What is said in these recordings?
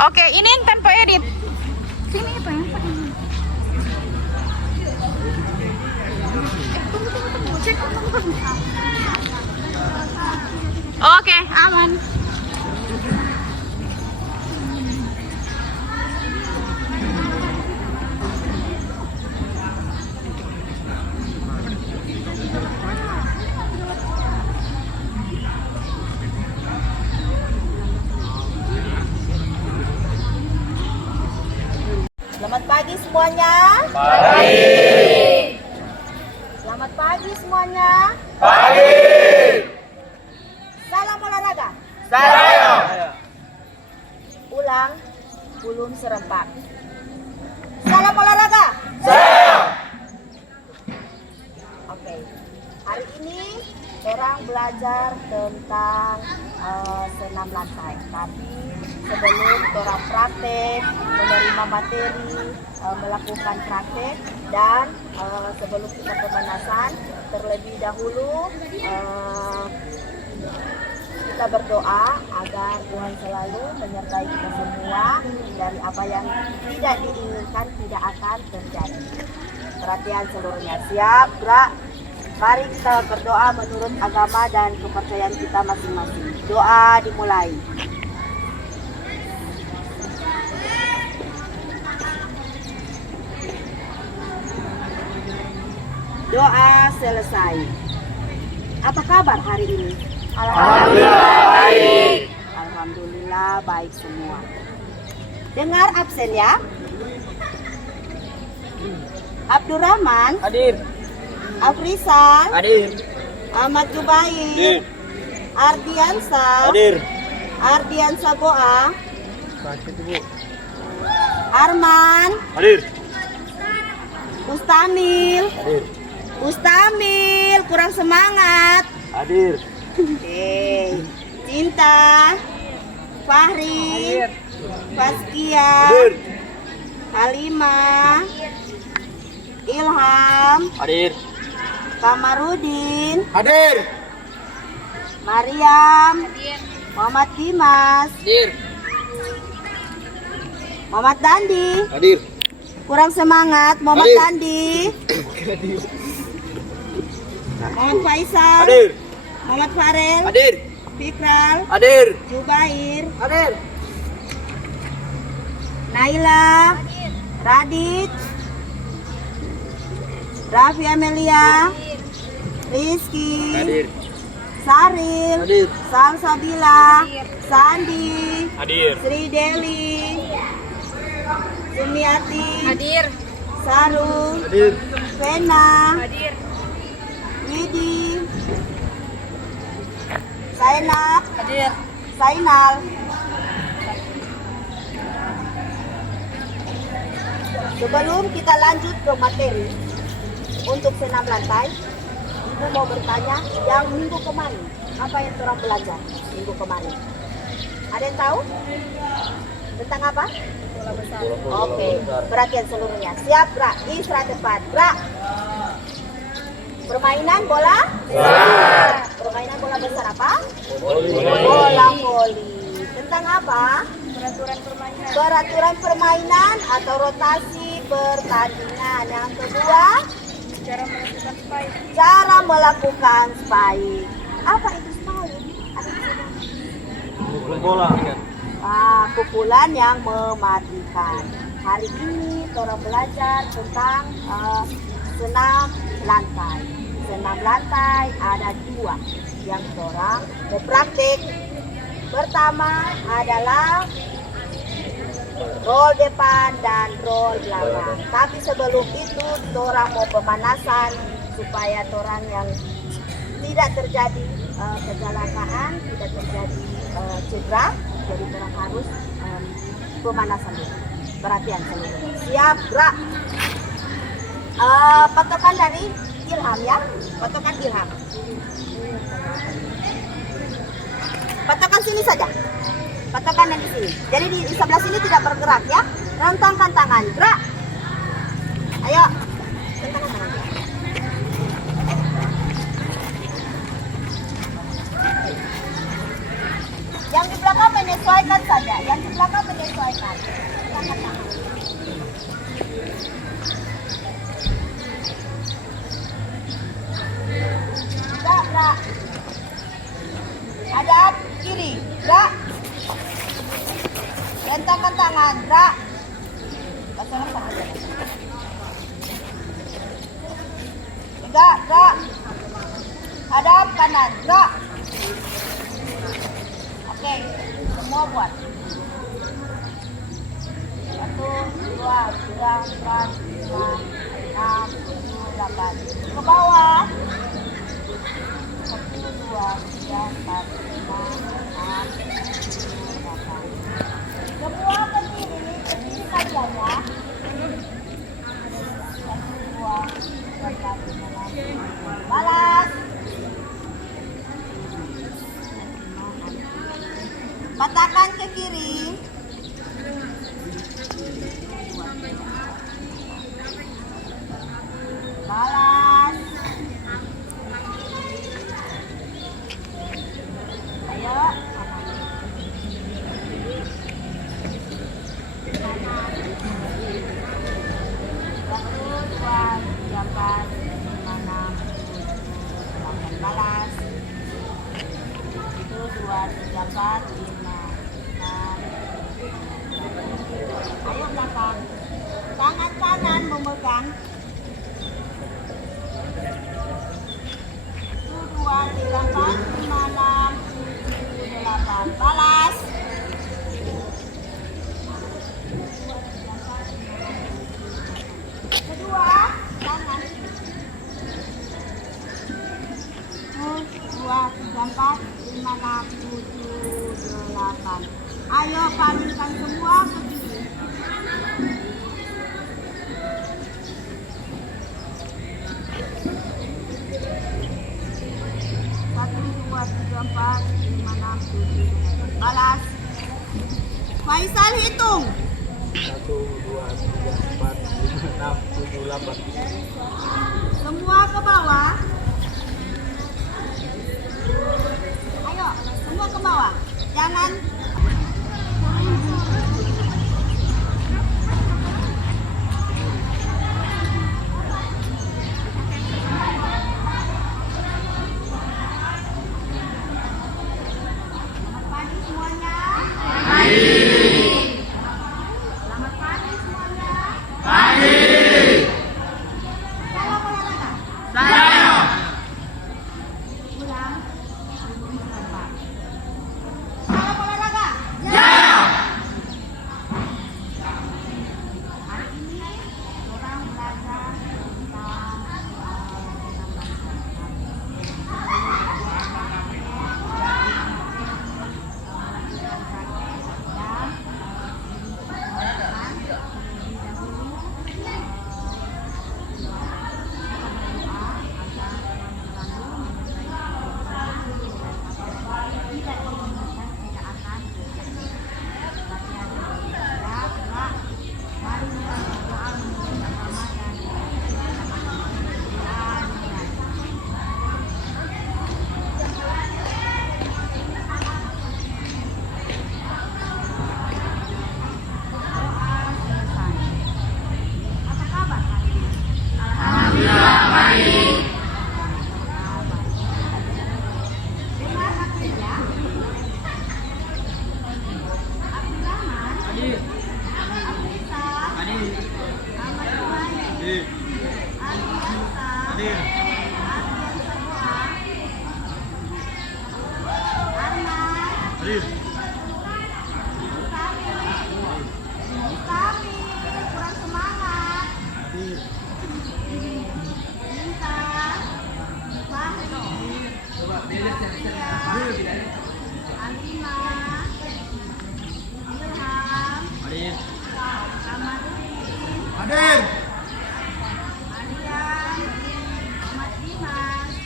Oke, ini tempo edit. Sini apa ya? Oke, aman. Selamat pagi semuanya. Pagi. Selamat pagi semuanya. Pagi. Salam olahraga. Saya. Ulang, ulun serempak. Salam olahraga. Saya. Oke. Hari ini orang belajar tentang senam lantai. Tapi sebelum orang praktek, menerima materi, melakukan praktek, dan sebelum kita pemanasan, terlebih dahulu kita berdoa agar Tuhan selalu menyertai kita semua dari apa yang tidak diinginkan tidak akan terjadi. Perhatian seluruhnya, siap, gerak. Mari kita berdoa menurut agama dan kepercayaan kita masing-masing. Doa dimulai. Doa selesai. Apa kabar hari ini? Alhamdulillah baik. Alhamdulillah baik semua. Dengar absen ya. Abdurrahman, Hadir. Afrizal, Hadir. Ahmad Jubair, Ardiansa, Hadir. Ardiansa Goa, Arman, Hadir. Ustamil, Hadir. Ustamil, kurang semangat. Hadir. Oke, Cinta, Fahri, Faskia, Hadir. Halimah, Ilham, Hadir. Kamarudin, Hadir. Mariam, Muhammad Dimas, Hadir. Muhammad Dandi, Hadir. kurang semangat. Muhammad Hadir. Dandi, Muhammad Faisal, Hadir. Muhammad Farel, Hadir. Fikral, Hadir. Jubair, Hadir. Naila, Radit, Raffi Amelia, Rizky, Hadir. Saril, Hadir. Salsabila, Sandi, Hadir. Sri Deli, Sumiati, Hadir. Saru, Hadir. Vena, Hadir. Widi, Zainab, Hadir. Zainal. Sebelum kita lanjut ke materi untuk senam lantai, Ibu mau bertanya yang minggu kemarin, apa yang orang belajar minggu kemarin? Ada yang tahu? Tentang apa? Bola besar. Oke, perhatian seluruhnya. Siap, gerak. Istirahat tepat. Gerak. Permainan bola besar. Permainan bola besar apa? Bola voli. Tentang apa? Peraturan permainan atau rotasi pertandingan. Yang kedua, cara melakukan spike. Apa itu spike? Bola. Pukulan yang mematikan. Hari ini kita belajar tentang senam lantai. Senam lantai ada dua yang orang berpraktik. Pertama adalah roll depan dan roll belakang. Tapi sebelum itu orang mau pemanasan supaya orang yang tidak terjadi kecelakaan, tidak terjadi cedera. Jadi orang harus pemanasan dulu. Perhatian seluruhnya. Siap, gerak. Patokan dari Ilham ya. Patokan Ilham. Patokan sini saja. Patokan yang di sini. Jadi di sebelah sini tidak bergerak ya. Rentangkan tangan. Gerak. Ayo. Rentangkan tangan. Yang di belakang menyesuaikan saja. Yang di belakang menyesuaikan. Angkat tangan. Gerak. Hadap kiri. Gerak. Rentangkan tangan. Gerak. Pasang sama saja. Gerak. Hadap kanan. Gerak. Oke, semua buat. 1, 2, 3, 4, 5, 6, 7, 8. Ke bawah. 1, 2, 3, 4, 5, 6, 7, 8. Semua ke kiri saja ya. 1, 2, 3, 4, 5, 6. Balas. Patahkan ke kiri. Balas. Ayo. Kanan. 1, 2, 3, 4, 5, 6, 7, 8. Balas. 1, 2, 3, 4, 5. Ayo belakang. Tangan kanan memegang. 1, 2, 3, 4, 5, 6, 7, 8. Balas. Kedua, tangan. 1, 2, 3, 4, 5, 6, 7, 8. Ayo palingkan semua ke kiri. 1, 2, 3, 4, 5, 6, 7. Balas. Faisal hitung. 1, 2, 3, 4, 5, 6, 7, 8. Semua ke bawah. Ayo, semua ke bawah. Jangan. Selamat pagi semuanya. Selamat pagi semuanya. Salam olahraga. Ulang. Salam olahraga. Hari ini orang belajar tentang kurang semangat.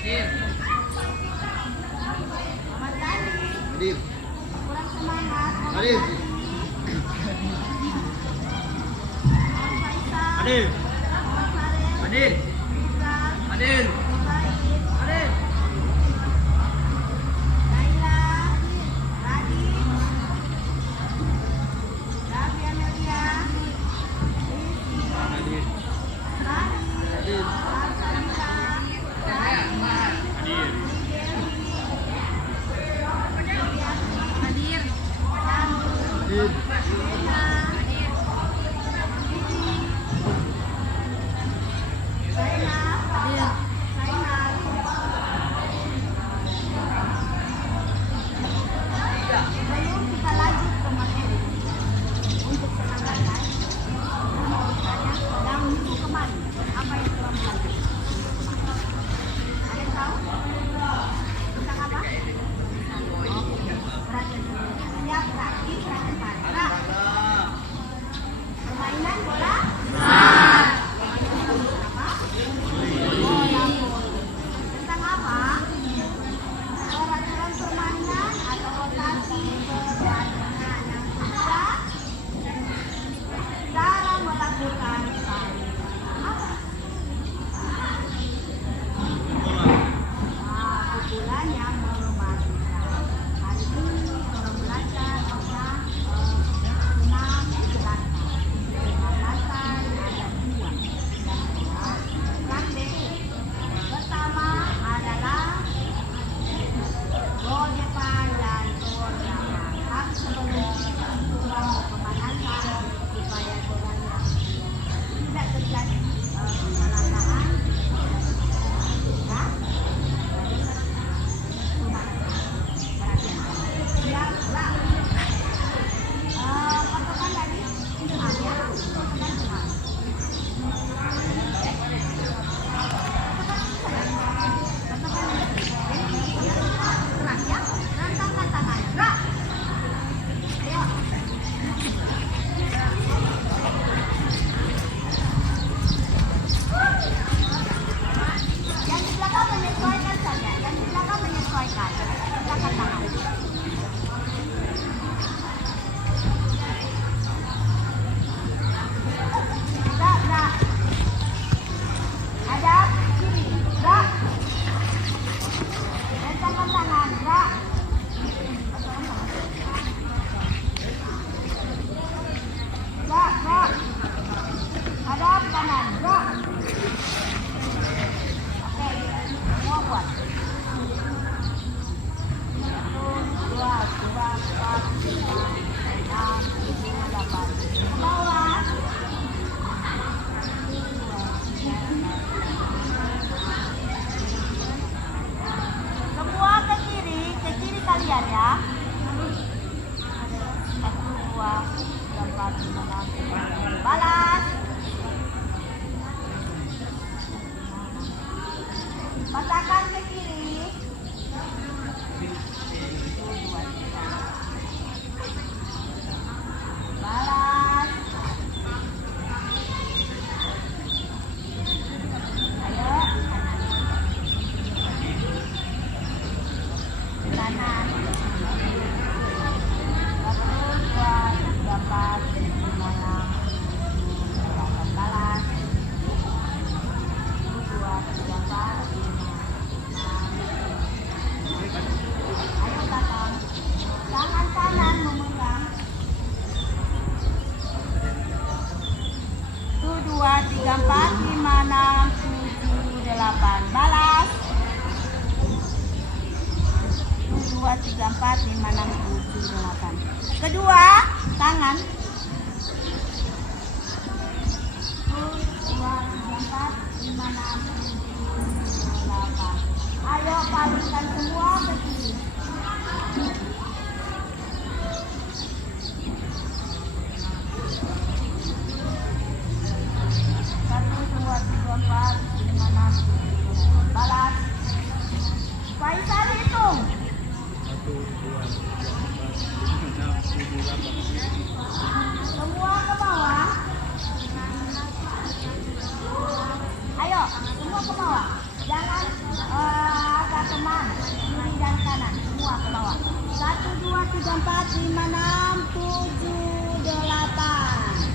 Hadir. Hadir. Kurang semangat. Hadir. Hadir. Hadir. Hadir. Hadir. Naila, Radit, Adit. Sebelum kita lanjut ke materi untuk senam lantai, saya mau bertanya yang minggu kemarin apa yang telah belajar? Ada yang tahu? Tentang apa? Berarti siap tak? Kita depan. Permainan bola? Apa? Bola voli. Tentang apa? Peraturan permainan atau rotasi pertandingan yang susah, cara melakukan saling apa? Pukulan yang mematikan. Hari ini orang belajar tentang senam di lantai. Senam lantai ada dua. Yang kedua, praktik. Pertama adalah gol depan dan gol belakang. Tapi sebelum kita pemanasan supaya bolanya tidak terjadi kesalahan, ya, siap, gerak. Patokan tadi, ya, patokan semua. Gerak ya, rentangkan tangan, gerak. Ayo. Yang di belakang menyesuaikan saja, yang di belakang menyesuaikan. Rentangkan tangan. Gerak, gerak. Hadap kiri, gerak. Rentangkan tangan, gerak. Gerak, gerak. Hadap kanan, gerak. Oke, semua buat. 1, 2, 3, 4, 5, 6, 7, 8. Ke bawah. Semua ke kiri kalian ya. 1, 2, 3, 4, 5, 6, 7. Balas. Patahkan ke kiri. 1, 2, 3. Balas. Ayo, kanan. 1, 2, 3, 4, 5, 6, 7, 8. Balas. 1, 2, 3, 4, 5, 6. Ayo datang. Tangan kanan memegang. 1, 2, 3, 4, 5, 6, 7, 8. Balas. 1, 2, 3, 4, 5, 6, 7, 8. Kedua, tangan. 1, 2, 3, 4, 5, 6, 7, 8. Ayo palingkan semua ke kiri. 1, 2, 3, 4, 5, 6, 7. Balas. Faisal hitung. 1, 2, 3, 4, 5, 6, 7, 8. Semua ke bawah. Ayo, semua ke bawah. Jangan ada teman kiri dan kanan. Semua ke bawah. 1, 2, 3, 4, 5, 6, 7, 8.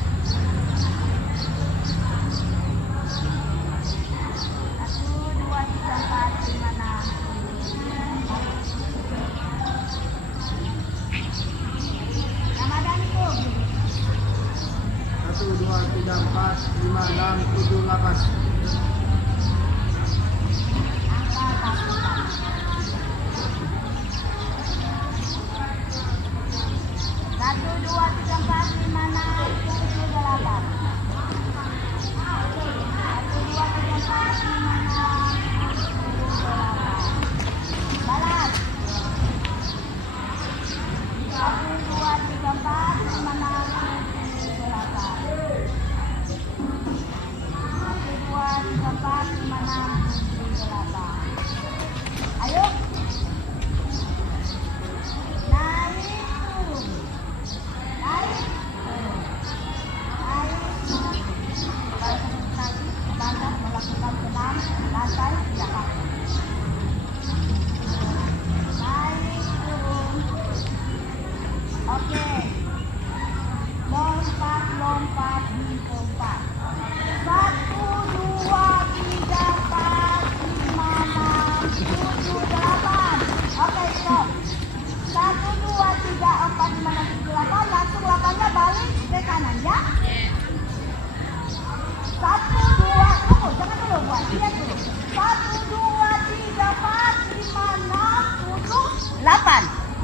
1, 2, 3, 4, 5, 6. Ramadan itu. 1, 2, 3, 4, 5, 6, 7, 8. Angkat kaki. 1, 2,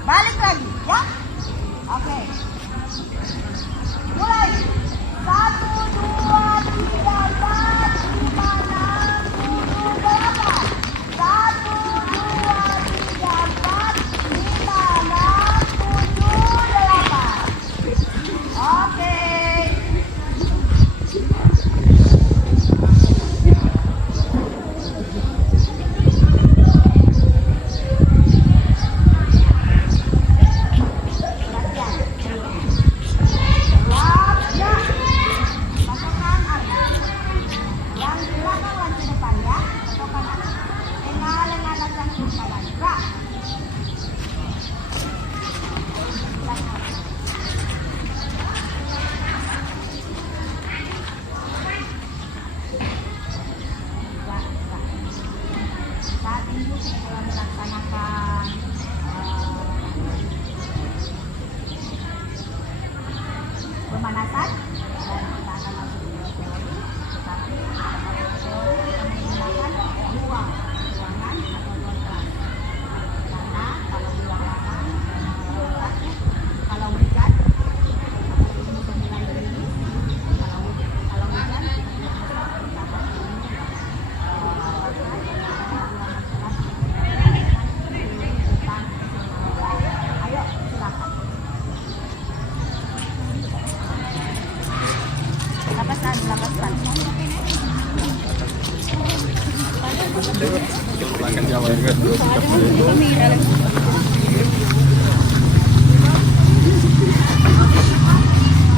Balik lagi, ya? Oke. Mulai. 1, 2, 3, 4, 5, 6, 7, 8. 1, 2, 3, 4, 5, 6, 7, 8. Oke. Saat ini kita melaksanakan pemanasan dan kita akan masuk ke teori, tetapi teori kita menggunakan ruangan atau ruang kelas, karena kalau di ruangan kalau hujan ini sembilan gerimis, kalau hujan ayo silakan. Lapaskan. Makan Jawa ya kan.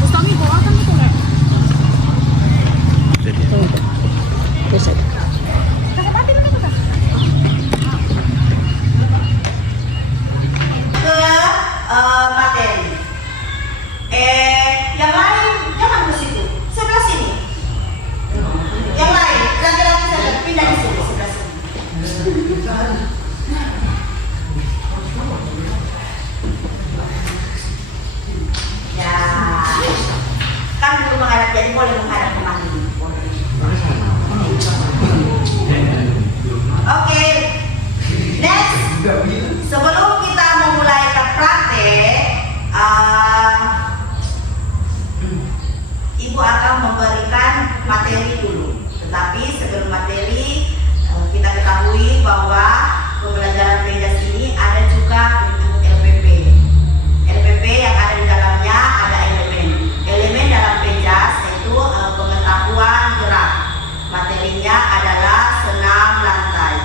Mustami bawa kan itu nggak? Materi. Yang lain jangan ke situ, sebelah sini. Yang lain laki-laki saja pindah di sini sebelah sini. Ya, kan guru menghadap jadi boleh menghadap kemana? Oke, next. Sebelum kita memulai ke praktek, Ibu akan memberikan materi dulu. Tetapi sebelum materi, kita ketahui bahwa pembelajaran Penjas ini ada juga bentuk LPP. LPP yang ada di dalamnya ada elemen. Elemen dalam Penjas yaitu pengetahuan gerak. Materinya adalah senam lantai.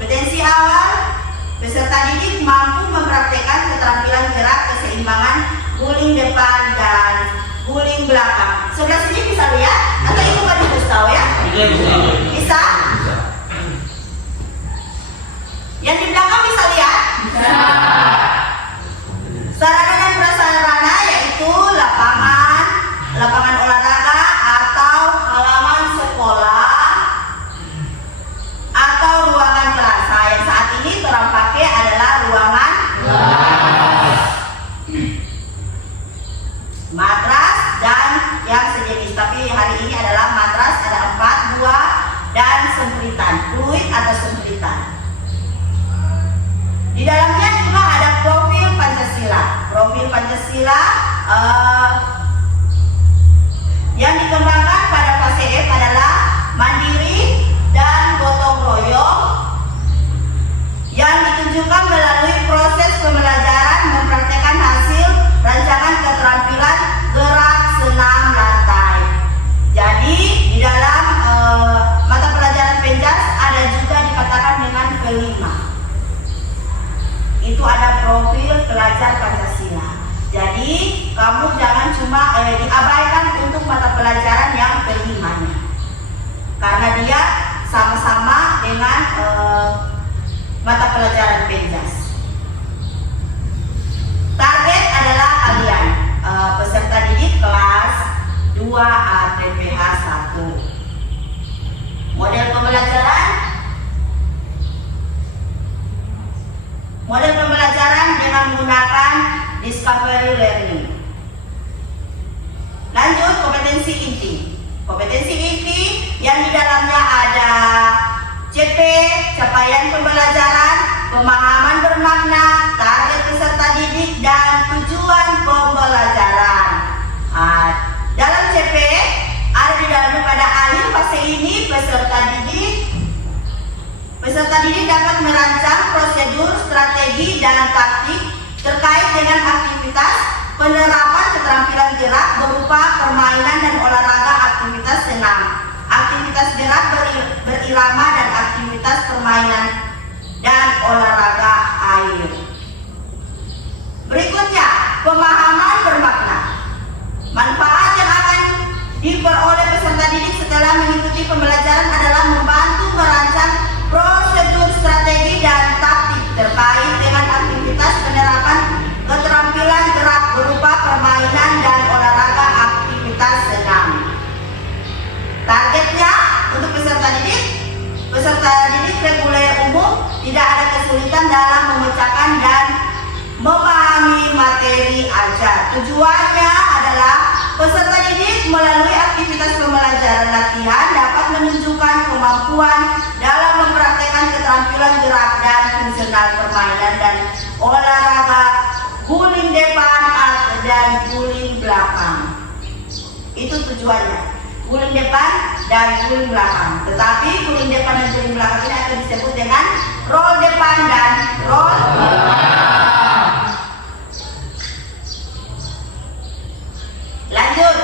Kompetensi awal, peserta didik mampu mempraktekkan keterampilan gerak keseimbangan guling depan dan guling belakang. Sebelah sini bisa lihat? Atau ibu kan harus tahu ya? Bisa? Yang di belakang bisa lihat? Bisa. Sarana dan prasarana yaitu lapangan olahraga atau halaman sekolah atau ruangan kelas. Yang saat ini orang pakai adalah ruangan kelas. Matras dan yang sejenis, tapi hari ini adalah matras ada 4, 2 dan sempritan, fluid atau sempritan. Di dalamnya juga ada profil Pancasila. Profil Pancasila vocabulary learning. Lanjut, kompetensi inti. Kompetensi inti yang di dalamnya ada CP, capaian pembelajaran, pemahaman bermakna, target peserta didik, dan tujuan pembelajaran. Dalam CP ada di dalamnya pada akhir fase ini peserta didik dapat merancang prosedur, strategi, dan taktik terkait dengan aktivitas penerapan keterampilan gerak berupa permainan dan olahraga, aktivitas senam, aktivitas gerak berirama, dan aktivitas permainan dan olahraga air. Berikutnya, pemahaman bermakna. Manfaat yang akan diperoleh peserta didik setelah mengikuti pembelajaran adalah membantu merancang prosedur, strategi, dan taktik terkait dengan aktivitas penerapan keterampilan gerak berupa permainan dan olahraga, aktivitas senam. Targetnya untuk peserta didik reguler umum tidak ada kesulitan dalam memecahkan dan memahami materi ajar. Tujuannya adalah peserta didik melalui aktivitas pembelajaran latihan dapat menunjukkan kemampuan dalam mempraktekkan keterampilan gerak dan fungsional permainan dan olahraga guling depan dan guling belakang. Itu tujuannya, guling depan dan guling belakang. Tetapi guling depan dan guling belakang ini akan disebut dengan roll depan dan roll belakang. Lanjut,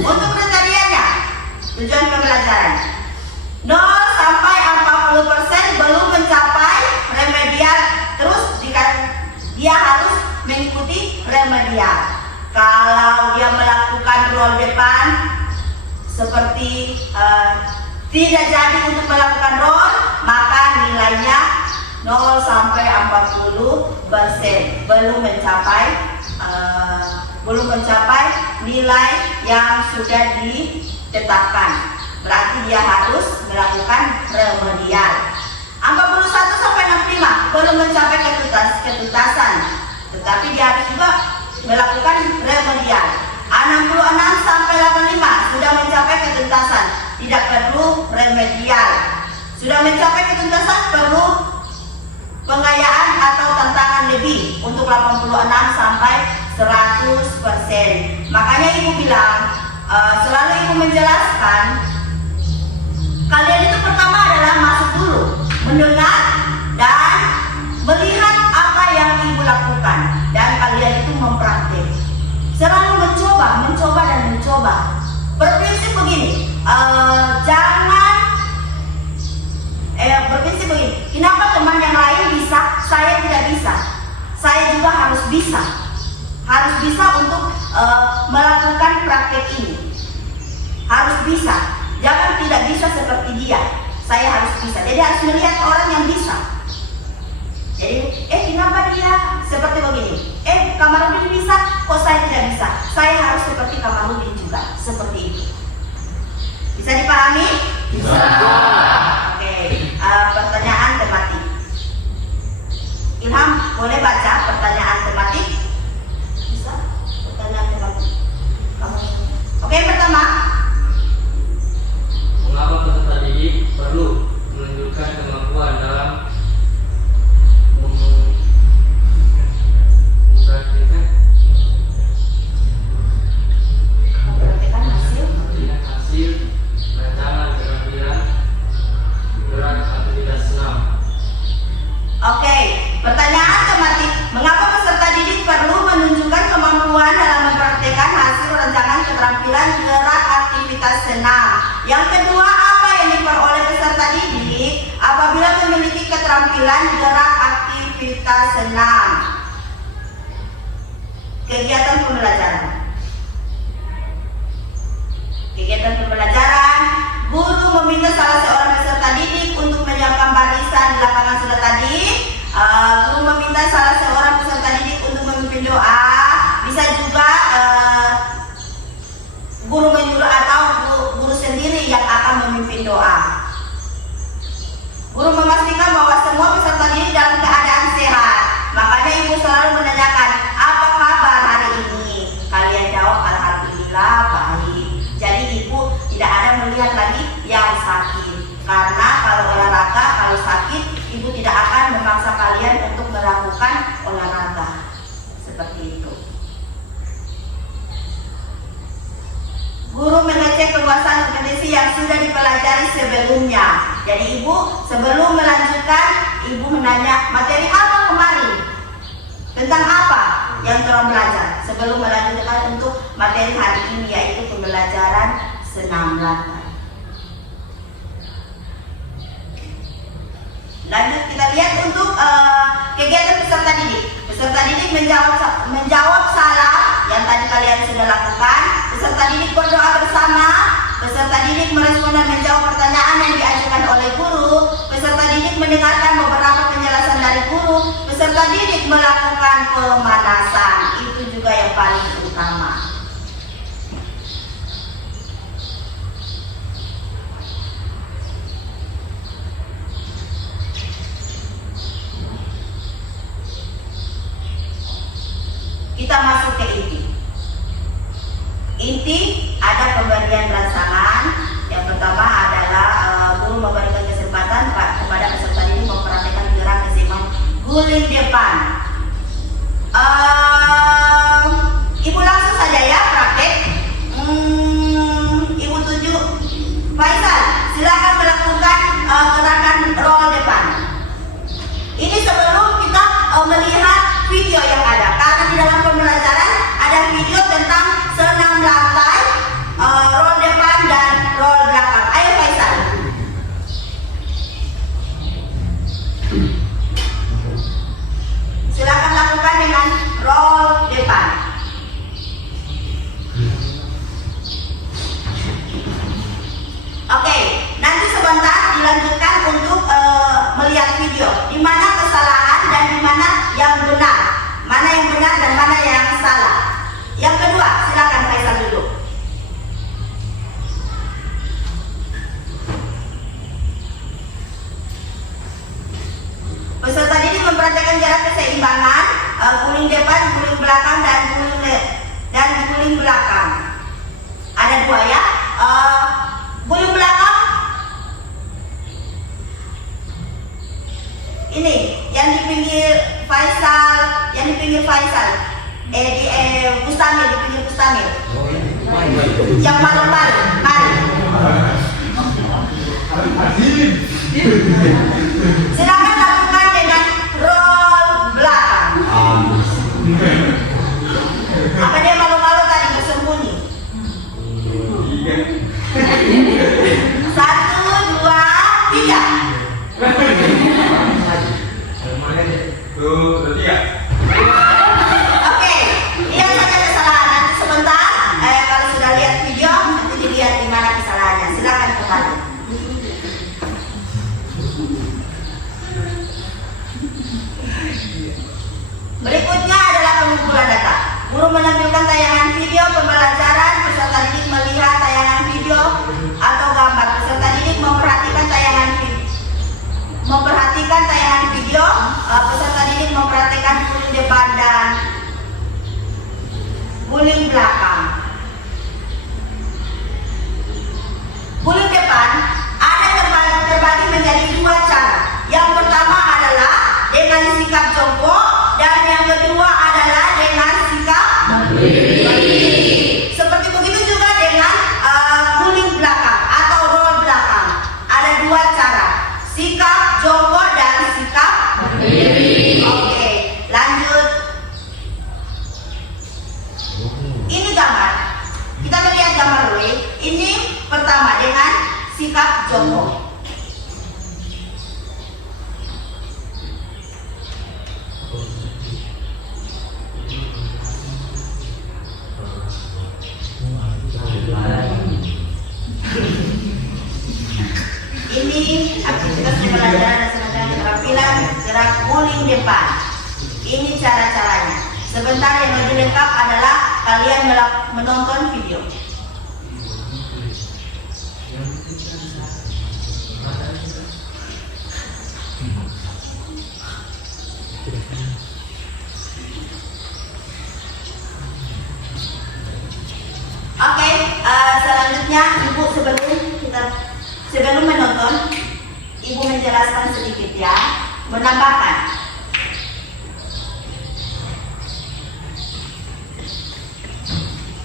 untuk kriterianya, tujuan pembelajaran 0 sampai 40% belum mencapai remedial, terus dia harus mengikuti remedial. Kalau dia melakukan roll depan seperti tidak jadi untuk melakukan roll, maka nilainya 0 sampai 40% belum mencapai nilai yang sudah ditetapkan. Berarti dia harus melakukan remedial. 41 sampai 65 belum mencapai ketuntasan, tetapi dia harus juga melakukan remedial. 66 sampai 85 sudah mencapai ketuntasan, tidak perlu remedial. Sudah mencapai ketuntasan, perlu pengayaan atau tantangan lebih untuk 86 sampai 100%. Makanya ibu bilang, selalu ibu menjelaskan, kalian itu pertama adalah masuk dulu, mendengar dan melihat apa yang ibu lakukan, dan kalian itu mempraktik. Selalu mencoba dan mencoba. Berprinsip begini, berprinsip begini, kenapa teman yang lain bisa, saya tidak bisa? Saya juga harus bisa untuk melakukan praktek ini. Harus bisa, jangan tidak bisa seperti dia. Saya harus bisa. Jadi harus melihat orang yang bisa. Jadi, kenapa dia seperti begini? Kamarudin bisa, kok saya tidak bisa? Saya harus seperti Kamarudin juga, seperti itu. Bisa dipahami? Bisa. Oke, pertanyaan tematik. Ilham, boleh baca pertanyaan tematik? Bisa? Pertanyaan tematik. Oke, pertama. Mengapa peserta didik perlu menunjukkan kemampuan dalam mempraktikkan hasil rancangan keterampilan gerak aktivitas senam? Oke, pertanyaan tematik. Mengapa peserta didik perlu menunjukkan kemampuan dalam mempraktikkan hasil rancangan keterampilan gerak aktivitas senam? Yang kedua, apa yang diperoleh peserta didik apabila memiliki keterampilan gerak aktivitas senam? Kegiatan pembelajaran. Guru meminta salah seorang peserta didik untuk menyiapkan barisan di lapangan sudah tadi. Guru meminta salah seorang peserta didik untuk memimpin doa. Bisa juga guru menyuruh atau guru sendiri yang akan memimpin doa. Guru memastikan bahwa semua peserta didik dalam keadaan sehat. Makanya ibu selalu menanyakan, apa kabar hari materi penguasaan kompetensi yang sudah dipelajari sebelumnya. Jadi Ibu sebelum melanjutkan, Ibu menanya materi apa kemarin? Tentang apa yang telah belajar? Sebelum melanjutkan untuk materi hari ini, yaitu pembelajaran senam lantai. Lanjut kita lihat untuk kegiatan peserta didik. Peserta didik menjawab salah yang tadi kalian sudah lakukan. Peserta didik berdoa bersama. Peserta didik merespon dan menjawab pertanyaan yang diajukan oleh guru. Peserta didik mendengarkan beberapa penjelasan dari guru. Peserta didik melakukan pemanasan. Itu juga yang paling utama. Kita masuk ke inti. Inti ada pemberian rangsangan. Yang pertama adalah guru memberikan kesempatan kepada peserta didik memperhatikan gerak keseimbangan guling depan. Ibu langsung saja ya praktek. Ibu tunjuk Faisal, silakan melakukan gerakan roll depan. Ini sebelum kita melihat video yang ada, karena di dalam pembelajaran ada video tentang senam lantai, roll depan dan roll belakang. Ayo Faisal. Silakan lakukan dengan roll depan. Oke, nanti sebentar dilanjutkan untuk melihat video di mana kesalahan dan di mana yang benar, mana yang benar dan mana yang salah. Yang kedua, silakan Faisal duduk. Peserta didik memperhatikan jarak keseimbangan guling depan, guling belakang dan guling belakang. Ada dua ya. Guling belakang ini yang di pinggir Faisal, Bustamil, di pinggir Bustamil. Yang malu-malu, mari. Silakan lakukan dengan roll belakang. Apa dia malu-malu tadi bersembunyi? 1, 2, 3. Oke, lihat saja kesalahan. Nanti sebentar, kalau sudah lihat video, nanti dilihat di mana kesalahannya. Silakan kembali. Berikutnya adalah pengumpulan data. Guru menampilkan tayangan video pembelajaran. Peserta didik melihat tayangan video atau gambar. Peserta didik memperhatikan tayangan video. Peserta didik memperhatikan guling depan dan guling belakang. Guling depan ada terbagi menjadi dua cara. Yang pertama adalah dengan sikap jongkok dan yang kedua adalah dengan sikap berdiri. Seperti begitu juga dengan guling belakang atau roll belakang. Ada dua cara, sikap jongkok dan sikap berdiri. Oke, lanjut. Ini gambar. Kita melihat gambar dulu. Ini pertama dengan sikap jongkok. Ini aktivitas pembelajaran dan semacam keterampilan gerak guling depan. Ini cara-caranya. Sebentar, yang lebih lengkap adalah kalian menonton video. Oke, selanjutnya Ibu sebelum menonton, Ibu menjelaskan sedikit ya, menambahkan.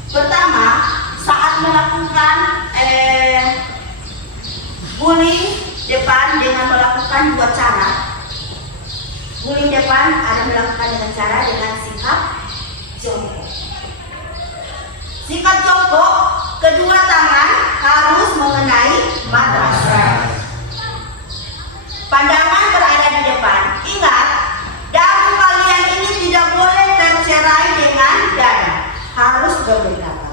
Pertama, saat melakukan guling depan dengan melakukan dua cara. Guling depan ada melakukan dengan cara dengan sikap jongkok. Sikap jongkok, kedua tangan harus mengenai matras. Pandangan berada di depan. Ingat, dagu kalian ini tidak boleh tercerai dengan dada, harus berdekatan.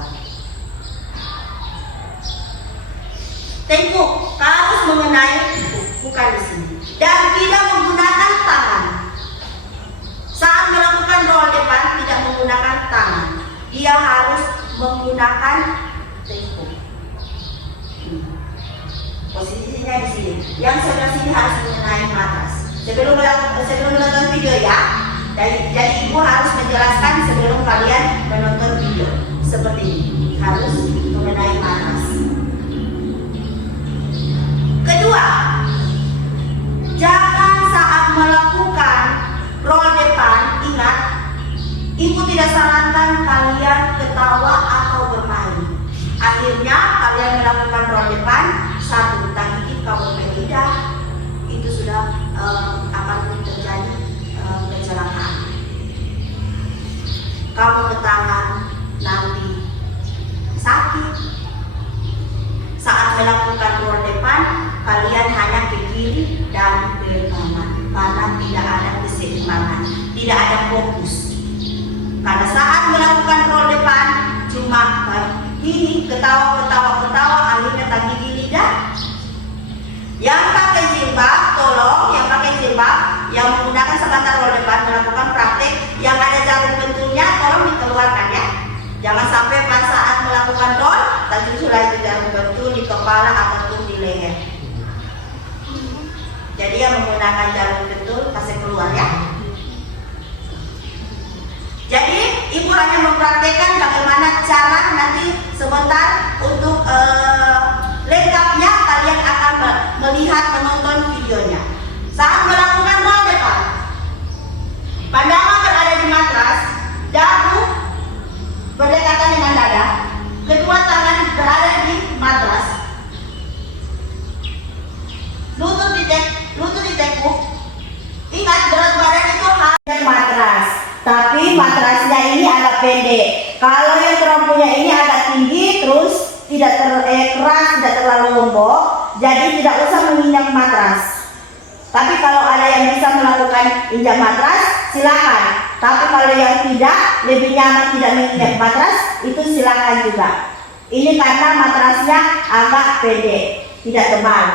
Tengkuk harus mengenai itu, bukan di sini. Dan tidak menggunakan tangan. Saat melakukan roll depan tidak menggunakan tangan. Dia harus menggunakan tengkuk. Posisinya di sini. Yang sebelah sini harus mengenai matras. Sebelum menonton video ya. Jadi ibu harus menjelaskan sebelum kalian menonton video. Seperti ini. Harus mengenai matras. Kedua, jangan saat melakukan roll depan, ingat, ibu tidak sarankan kalian ketawa atau bermain. Akhirnya kalian melakukan roll depan, satu tadi kamu lidah, itu sudah akan terjadi kecelakaan. Kamu ke tangan nanti sakit. Saat melakukan roll depan, kalian hanya ke kiri dan ke kanan karena tidak ada keseimbangan, tidak ada fokus. Karena saat melakukan roll depan cuma ini ketawa, akhirnya tak gigi lidah. Yang pakai jilbab, tolong yang pakai jilbab, yang menggunakan sebatas roll depan melakukan praktek yang ada jarum pentulnya, tolong dikeluarkan ya. Jangan sampai pas saat melakukan roll, tadi sudah itu jarum pentul di kepala ataupun di leher. Jadi yang menggunakan jarum pentul kasih keluar ya. Jadi ibu hanya mempraktekkan bagaimana cara nanti sebentar untuk lengkapnya kalian akan melihat menonton videonya. Saat melakukan roll depan, pandangan berada di matras, dagu berdekatan dengan dada, kedua tangan berada di matras, lutut ditekuk. Ingat, berat badan itu harus matras, tapi matrasnya ini agak pendek. Kalau yang terampunya ini agak tinggi, terus tidak keras, tidak terlalu lembut, jadi tidak usah menginjak matras. Tapi kalau ada yang bisa melakukan injak matras, silakan. Tapi kalau yang tidak, lebih nyaman tidak menginjak matras, itu silakan juga. Ini karena matrasnya agak pendek, tidak tebal.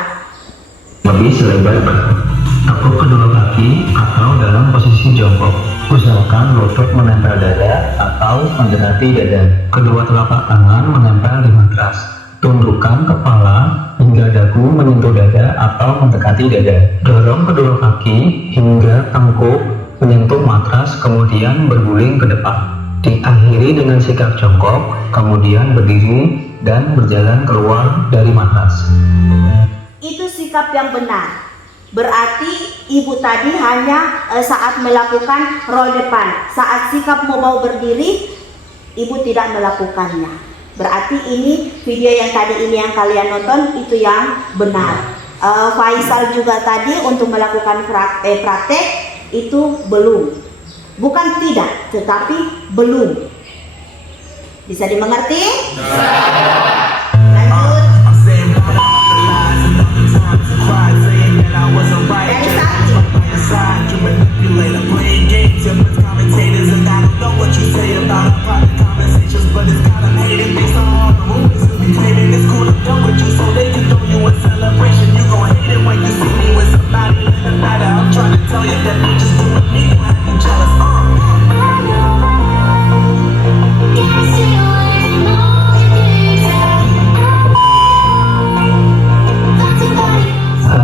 Lebih selebar bahu. Tekuk kedua kaki atau dalam posisi jongkok. Usahakan lutut menempel dada atau mendekati dada. Kedua telapak tangan menempel di matras. Tundukkan kepala hingga dagu menyentuh dada atau mendekati dada. Dorong kedua kaki hingga tengkuk menyentuh matras, kemudian berguling ke depan. Diakhiri dengan sikap jongkok, kemudian berdiri dan berjalan keluar dari matras. Itu sikap yang benar. Berarti ibu tadi hanya saat melakukan roll depan. Saat sikap mau berdiri, ibu tidak melakukannya. Berarti ini video yang tadi ini yang kalian nonton itu yang benar. Faisal juga tadi untuk melakukan praktek itu belum. Bukan tidak, tetapi belum. Bisa dimengerti? Lanjut.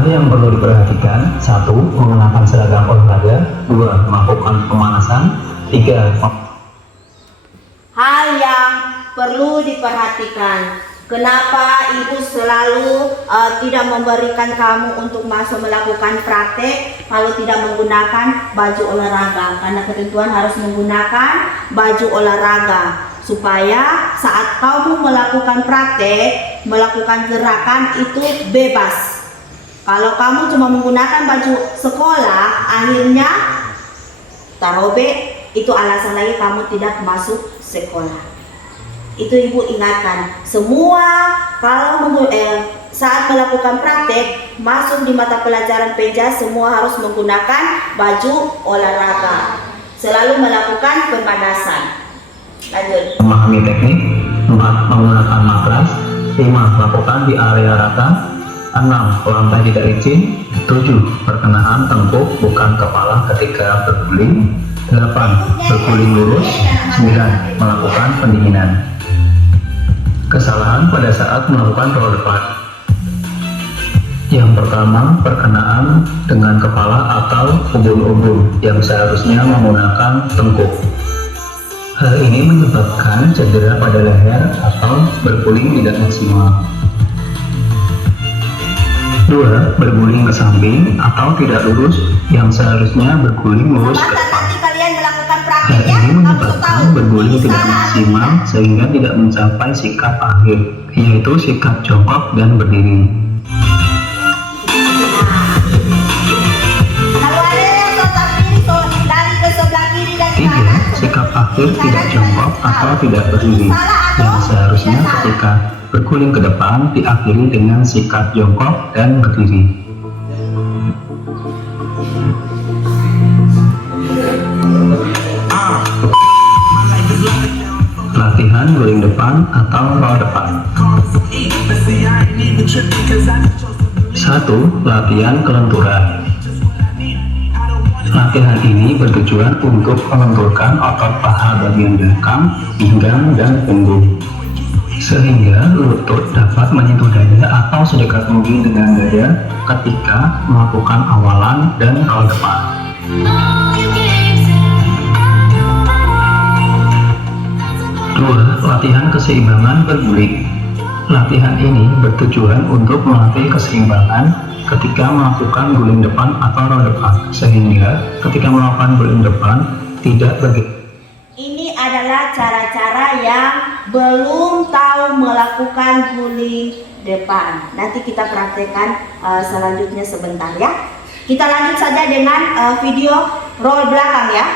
Yang perlu diperhatikan: 1. Mengenakan seragam olahraga. 2. Melakukan pemanasan. 3. Hal yang perlu diperhatikan. Kenapa ibu selalu tidak memberikan kamu untuk masuk melakukan praktek kalau tidak menggunakan baju olahraga? Karena ketentuan harus menggunakan baju olahraga supaya saat kamu melakukan praktek, melakukan gerakan itu bebas. Kalau kamu cuma menggunakan baju sekolah, akhirnya tarobek, itu alasan lagi kamu tidak masuk sekolah. Itu ibu ingatkan, semua kalau saat melakukan praktek masuk di mata pelajaran PEJA, semua harus menggunakan baju olahraga, selalu melakukan pemanasan. Lanjut. Memahami teknik, 4. Menggunakan matras, 5. Lakukan di area rata, 6. Lantai tidak licin, 7. Perkenaan tengkuk bukan kepala ketika berguling, 8. Berguling lurus, 9. Melakukan pendinginan. Kesalahan pada saat melakukan roll depan. Yang pertama, perkenaan dengan kepala atau ubun-ubun yang seharusnya menggunakan tengkuk. Hal ini menyebabkan cedera pada leher atau berguling tidak maksimal. 2. Berguling ke samping atau tidak lurus yang seharusnya berguling lurus ke depan. Nanti kalian melakukan Hal praktek ya, ini kamu menyebabkan tahu. berguling tidak maksimal sehingga tidak mencapai sikap akhir, yaitu sikap jongkok dan berdiri. Kalau ada yang sebelah kiri, lari ke sebelah kiri dan 3. Sikap akhir tidak jongkok atau tidak berdiri, yang seharusnya ketika berguling ke depan diakhiri dengan sikap jongkok dan berdiri. Latihan guling depan atau roll depan. 1. Latihan kelenturan. Latihan ini bertujuan untuk melenturkan otot paha bagian belakang, pinggang, dan punggung, sehingga lutut dapat menyentuh dada atau sedekat mungkin dengan dada ketika melakukan awalan dan roll depan. 2. Latihan keseimbangan berguling. Latihan ini bertujuan untuk melatih keseimbangan ketika melakukan guling depan atau roll depan, sehingga ketika melakukan guling depan tidak begitu. Ini adalah cara-cara yang belum tahu melakukan guling depan. Nanti kita praktekkan selanjutnya sebentar ya. Kita lanjut saja dengan video roll belakang ya.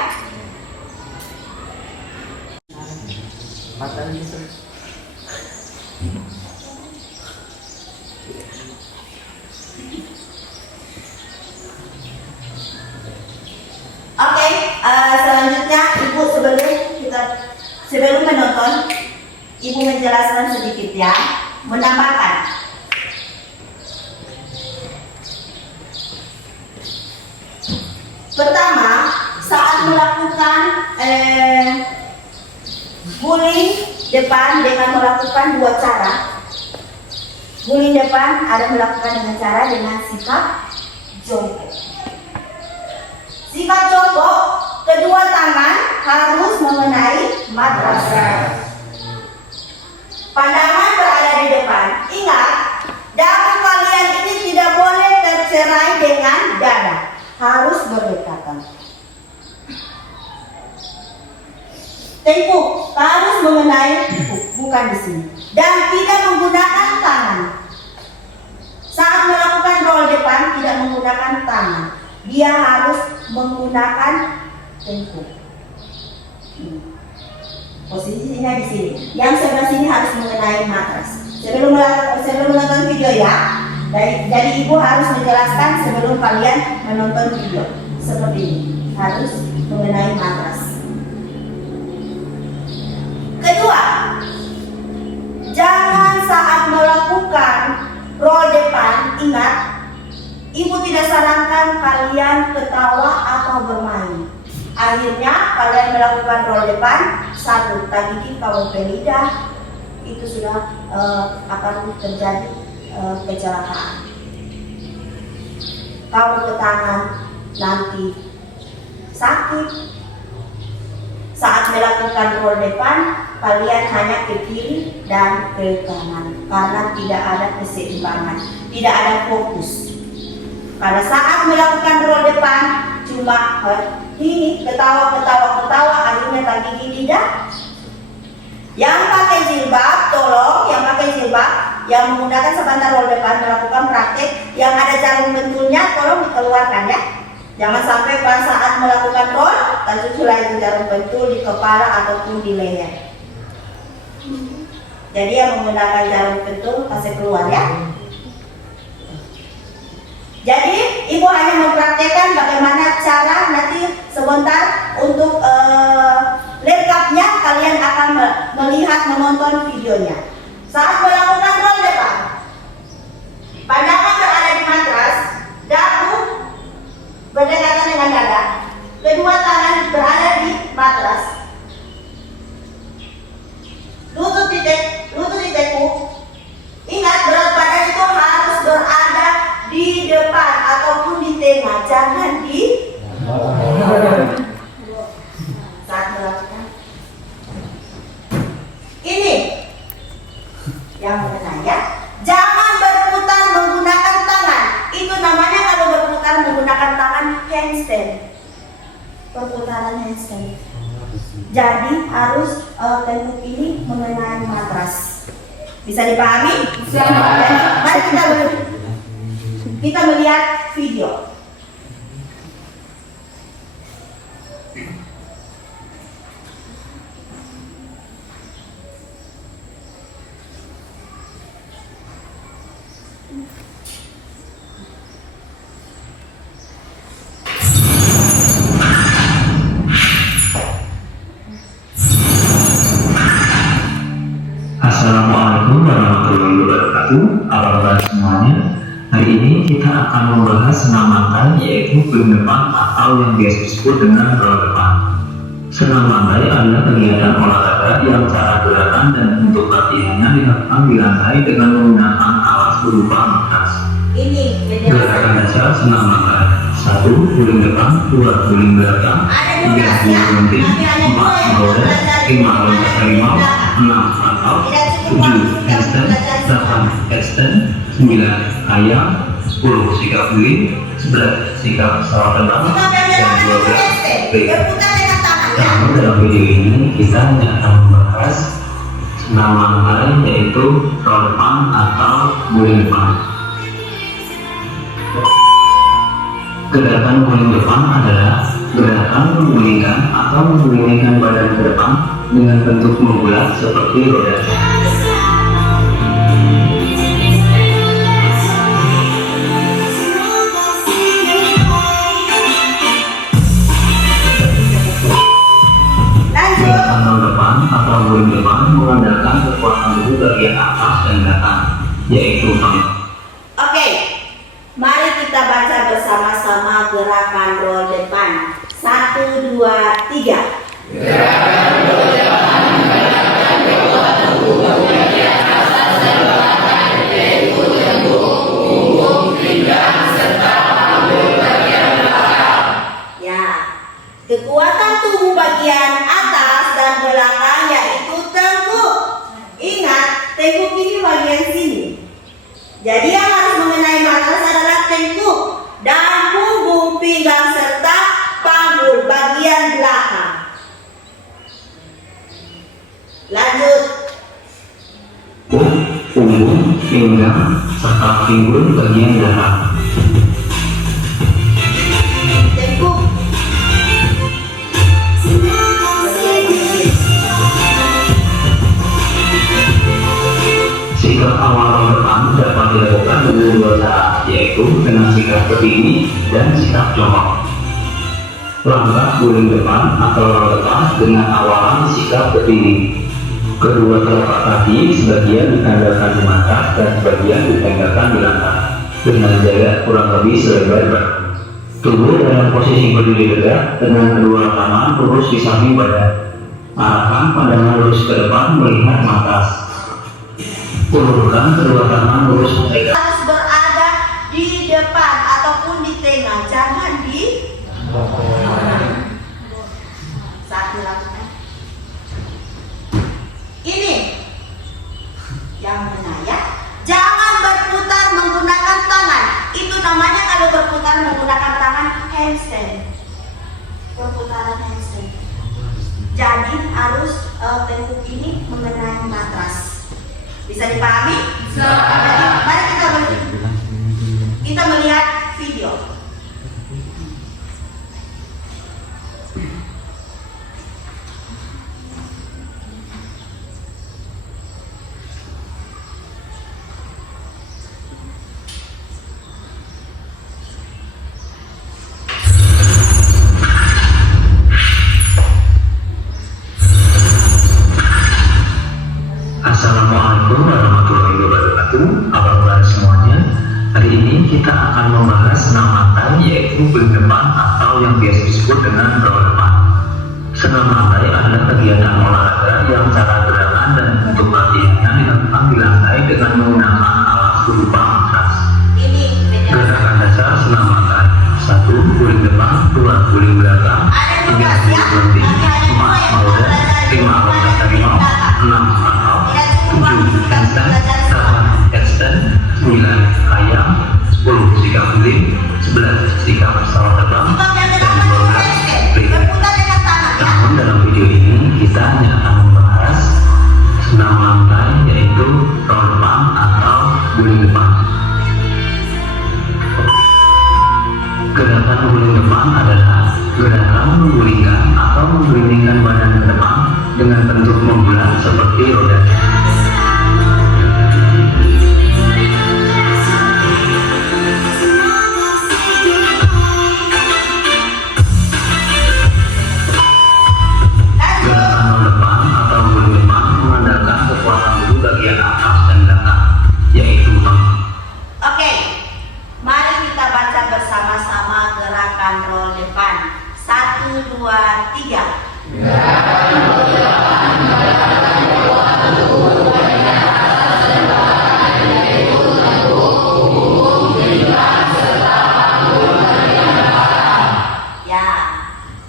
Oke, selanjutnya ibu sebelum menonton, ibu menjelaskan sedikit ya, menambahkan. Pertama, saat melakukan guling depan dengan melakukan dua cara. Guling depan ada melakukan dengan cara dengan sikap jongkok. Sikap jongkok, kedua tangan harus mengenai matras. Pandangan berada di depan. Ingat, dagu kalian ini tidak boleh tercerai dengan dada, harus berdekatan. Tengkuk harus mengenai tengkuk, bukan di sini. Dan tidak menggunakan tangan. Saat melakukan roll depan tidak menggunakan tangan. Dia harus menggunakan tengkuk. Posisinya di sini. Yang sebelah sini harus mengenai matras. Sebelum menonton video ya. Jadi ibu harus menjelaskan sebelum kalian menonton video. Seperti ini. Harus mengenai matras. Kedua, jangan saat melakukan roll depan, ingat, ibu tidak sarankan kalian ketawa atau bermain. Akhirnya kalian melakukan roll depan, satu, tadi kamu lidah, itu sudah akan terjadi kecelakaan. Kamu ke tangan nanti sakit. Saat melakukan roll depan, kalian hanya ke kiri dan ke kanan karena tidak ada keseimbangan, tidak ada fokus. Pada saat melakukan roll depan, cuma ini ketawa, akhirnya tak gigi lidah. Yang pakai jilbab, tolong yang pakai jilbab, yang menggunakan sebentar roll depan melakukan praktek, yang ada jarum pentulnya tolong dikeluarkan ya. Jangan sampai pada saat melakukan roll tercucurlah itu jarum pentul di kepala ataupun di leher. Jadi yang menggunakan jarum pentul kasih keluar ya. Jadi ibu hanya mempraktekkan bagaimana cara nanti sebentar untuk lengkapnya kalian akan melihat menonton videonya. Saat melakukan roll depan, pandangan berada di matras, dagu berdekatan dengan dada, kedua tangan berada di matras, lutut ditekuk. Ingat berat badan itu harus berada di depan ataupun di tengah, jangan di saat melakukan ini yang mengenai ya. Jangan berputar menggunakan tangan. Itu namanya kalau berputar menggunakan tangan handstand. Perputaran handstand. Jadi harus tengkuk ini mengenai matras. Bisa dipahami? Bisa. Mari kita melihat video. Assalamualaikum warahmatullahi wabarakatuh. Apa kabar semuanya? Hari ini kita akan membahas senam lantai, yaitu baling depan atau yang biasa disebut dengan roll depan. Senam lantai adalah kegiatan olahraga yang cara gerakan dan bentuk latihannya dilakukan di lantai dengan menggunakan alat berupa matras. Gerakan dasar senam lantai: 1. Baling depan, 2. Baling belakang, 3. Baling gunting, 4. Menggoda, 5. Loncat harimau, 6. Rangkau, 7. Handstand, 8. Headstand, 9. Ayam, 10. Sikap guling, 11. Sikap pesawat terbang, dan 12. Break. Namun dalam video ini kita hanya akan membahas senam lantai, yaitu roll depan atau baling depan. Gerakan baling depan adalah gerakan menggulingkan atau menggulingkan badan ke depan dengan bentuk membulat seperti roda. Gerakan roll depan atau baling depan mengandalkan kekuatan tubuh bagian atas dan belakang, yaitu Oke, mari kita baca bersama-sama gerakan roll depan. 1, 2, 3. Gerakan roll depan menggerakkan kekuatan tubuh bagian atas dan belakang, yaitu tengkuk, punggung, pinggang, serta panggul bagian belakang. Ya, kekuatan tubuh bagian atas dan belakang yaitu tengkuk. Ingat, tengkuk ini bagian sini. Jadi yang harus mengenai matras adalah tengkuk dan punggung, pinggang, serta panggul bagian belakang. Lanjut. punggung, pinggang, serta pinggul bagian belakang. Tengkuk. Sikap awal roll depan dapat dilakukan dengan dua cara, yaitu dengan sikap berdiri dan sikap jongkok. Langkah baling depan atau roll depan dengan awalan sikap berdiri. Kedua telapak kaki sebagian ditandalkan di matras dan sebagian ditempelkan di lantai dengan jarak kurang lebih selebar bahu. Tubuh dalam posisi berdiri tegak dengan kedua tangan lurus di samping badan. Arahkan pandangan lurus ke depan melihat matras. Ulurkan kedua tangan lurus mendekat. Harus berada di depan ataupun di tengah, jangan di saat dilakukan. Ini yang benar ya. Jangan berputar menggunakan tangan. Itu namanya kalau berputar menggunakan tangan handstand. Perputaran handstand. Jadi harus tengkuk ini mengenai Bisa dipahami? Bisa. Mari kita melihat video. Assalamualaikum warahmatullahi wabarakatuh. Apa kabar semuanya? Hari ini kita akan membahas senam lantai, yaitu guling depan atau yang biasa disebut dengan roll depan. Senam lantai adalah kegiatan olahraga yang cara gerakan dan bentuk latihannya dilakukan di lantai dengan menggunakan alat berupa matras. Gerakan dasar senam lantai: 1. Guling depan, 2. Guling belakang, 3. Guling berhenti, 4. Meroda, 5. Loncat harimau, 6. Rakau, 7. Handstand, 8. Headstand, 9. Kayang, 10. Sikap guling, 11. Sikap pesawat terbang, dan 12. Split. Namun dalam video ini kita hanya akan membahas senam lantai, yaitu roll depan atau guling depan. Gerakan guling depan adalah gerakan menggulingkan atau menggelindingkan badan ke depan dengan bentuk membulat seperti roda. Gerakan roll depan atau guling depan mengandalkan kekuatan tubuh bagian atas dan belakang, yaitu Oke, mari kita baca bersama-sama gerakan roll depan. 1, 2, 3. Ya,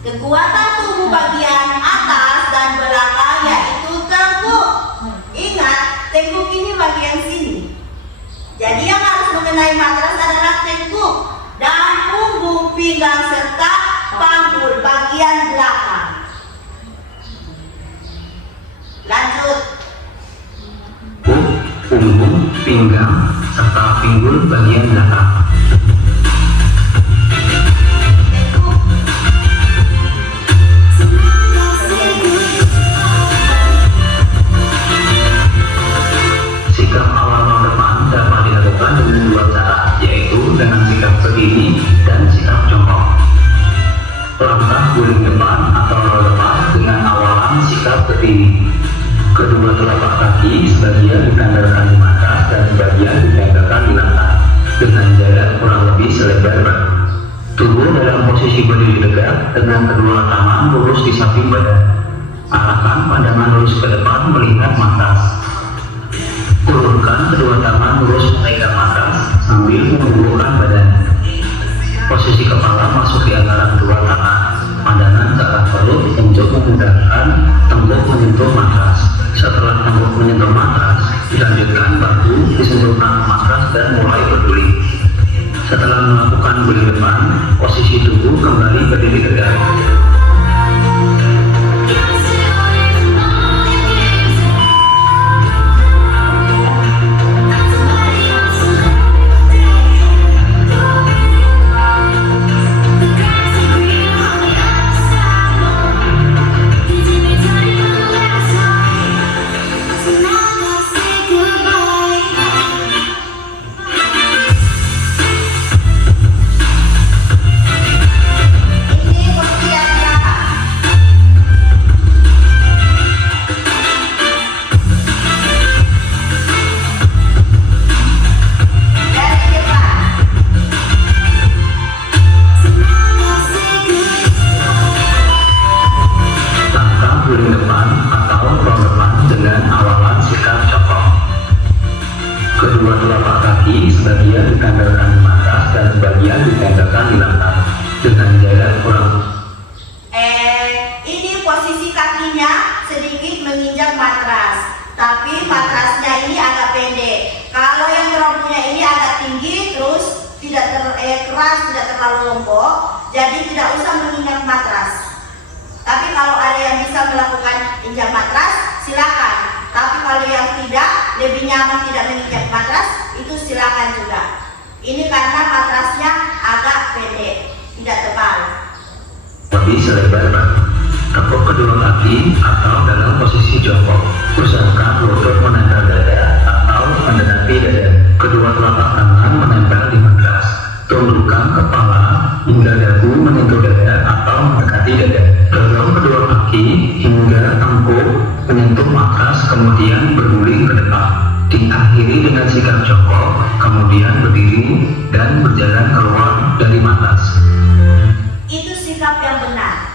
kekuatan tubuh bagian atas dan belakang yaitu tengkuk. Ingat, tengkuk ini bagian sini. Jadi yang harus mengenai matras adalah tengkuk dan punggung, pinggang serta panggul bagian belakang. Lanjut. Punggung, pinggang, serta pinggul bagian belakang. Sikap awal roll depan dapat dilakukan dengan dua cara, yaitu dengan sikap berdiri dan sikap jongkok. Langkah guling depan atau roll depan dengan awalan sikap berdiri. Kedua telapak kaki sebagian ditandalkan di matras dan sebagian ditandalkan di lantai dengan jarak kurang lebih selebar bahu. Tubuh dalam posisi berdiri tegak dengan kedua tangan lurus di samping badan. Arahkan pandangan lurus ke depan melihat matras. Ulurkan kedua tangan lurus memegang matras sambil menundukkan badan. Posisi kepala masuk di antara kedua tangan. Pandangan ke arah perut untuk memudahkan tembok menyentuh matras. Setelah tembok menyentuh matras, dilanjutkan bahu disentuhkan matras dan mulai berguling. Setelah melakukan guling depan, posisi tubuh kembali berdiri tegak. Kedua telapak kaki sebagian ditandalkan di matras dan sebagian ditandalkan di lantai dengan jarak kurang. Ini posisi kakinya sedikit menginjak matras, tapi matrasnya ini agak pendek. Kalau yang rompunya ini agak tinggi, terus tidak keras, tidak terlalu lembut, jadi tidak usah menginjak matras. Tapi kalau ada yang bisa melakukan injak matras, silakan. Tapi kalau yang tidak, lebih nyaman tidak menginjak matras, itu silakan juga. Ini karena matrasnya agak pendek, tidak tebal. Lebih selebar bahu. Tekuk kedua kaki atau dalam posisi jongkok. Usahakan lutut menempel dada atau mendekati dada. Kedua telapak tangan menempel di matras. Tundukkan kepala hingga dagu menyentuh dada atau mendekati dada. Dorong kedua kaki hingga tengkuk menyentuh matras, kemudian berguling ke depan. Diakhiri dengan sikap jongkok, kemudian berdiri dan berjalan keluar dari matras. Itu sikap yang benar.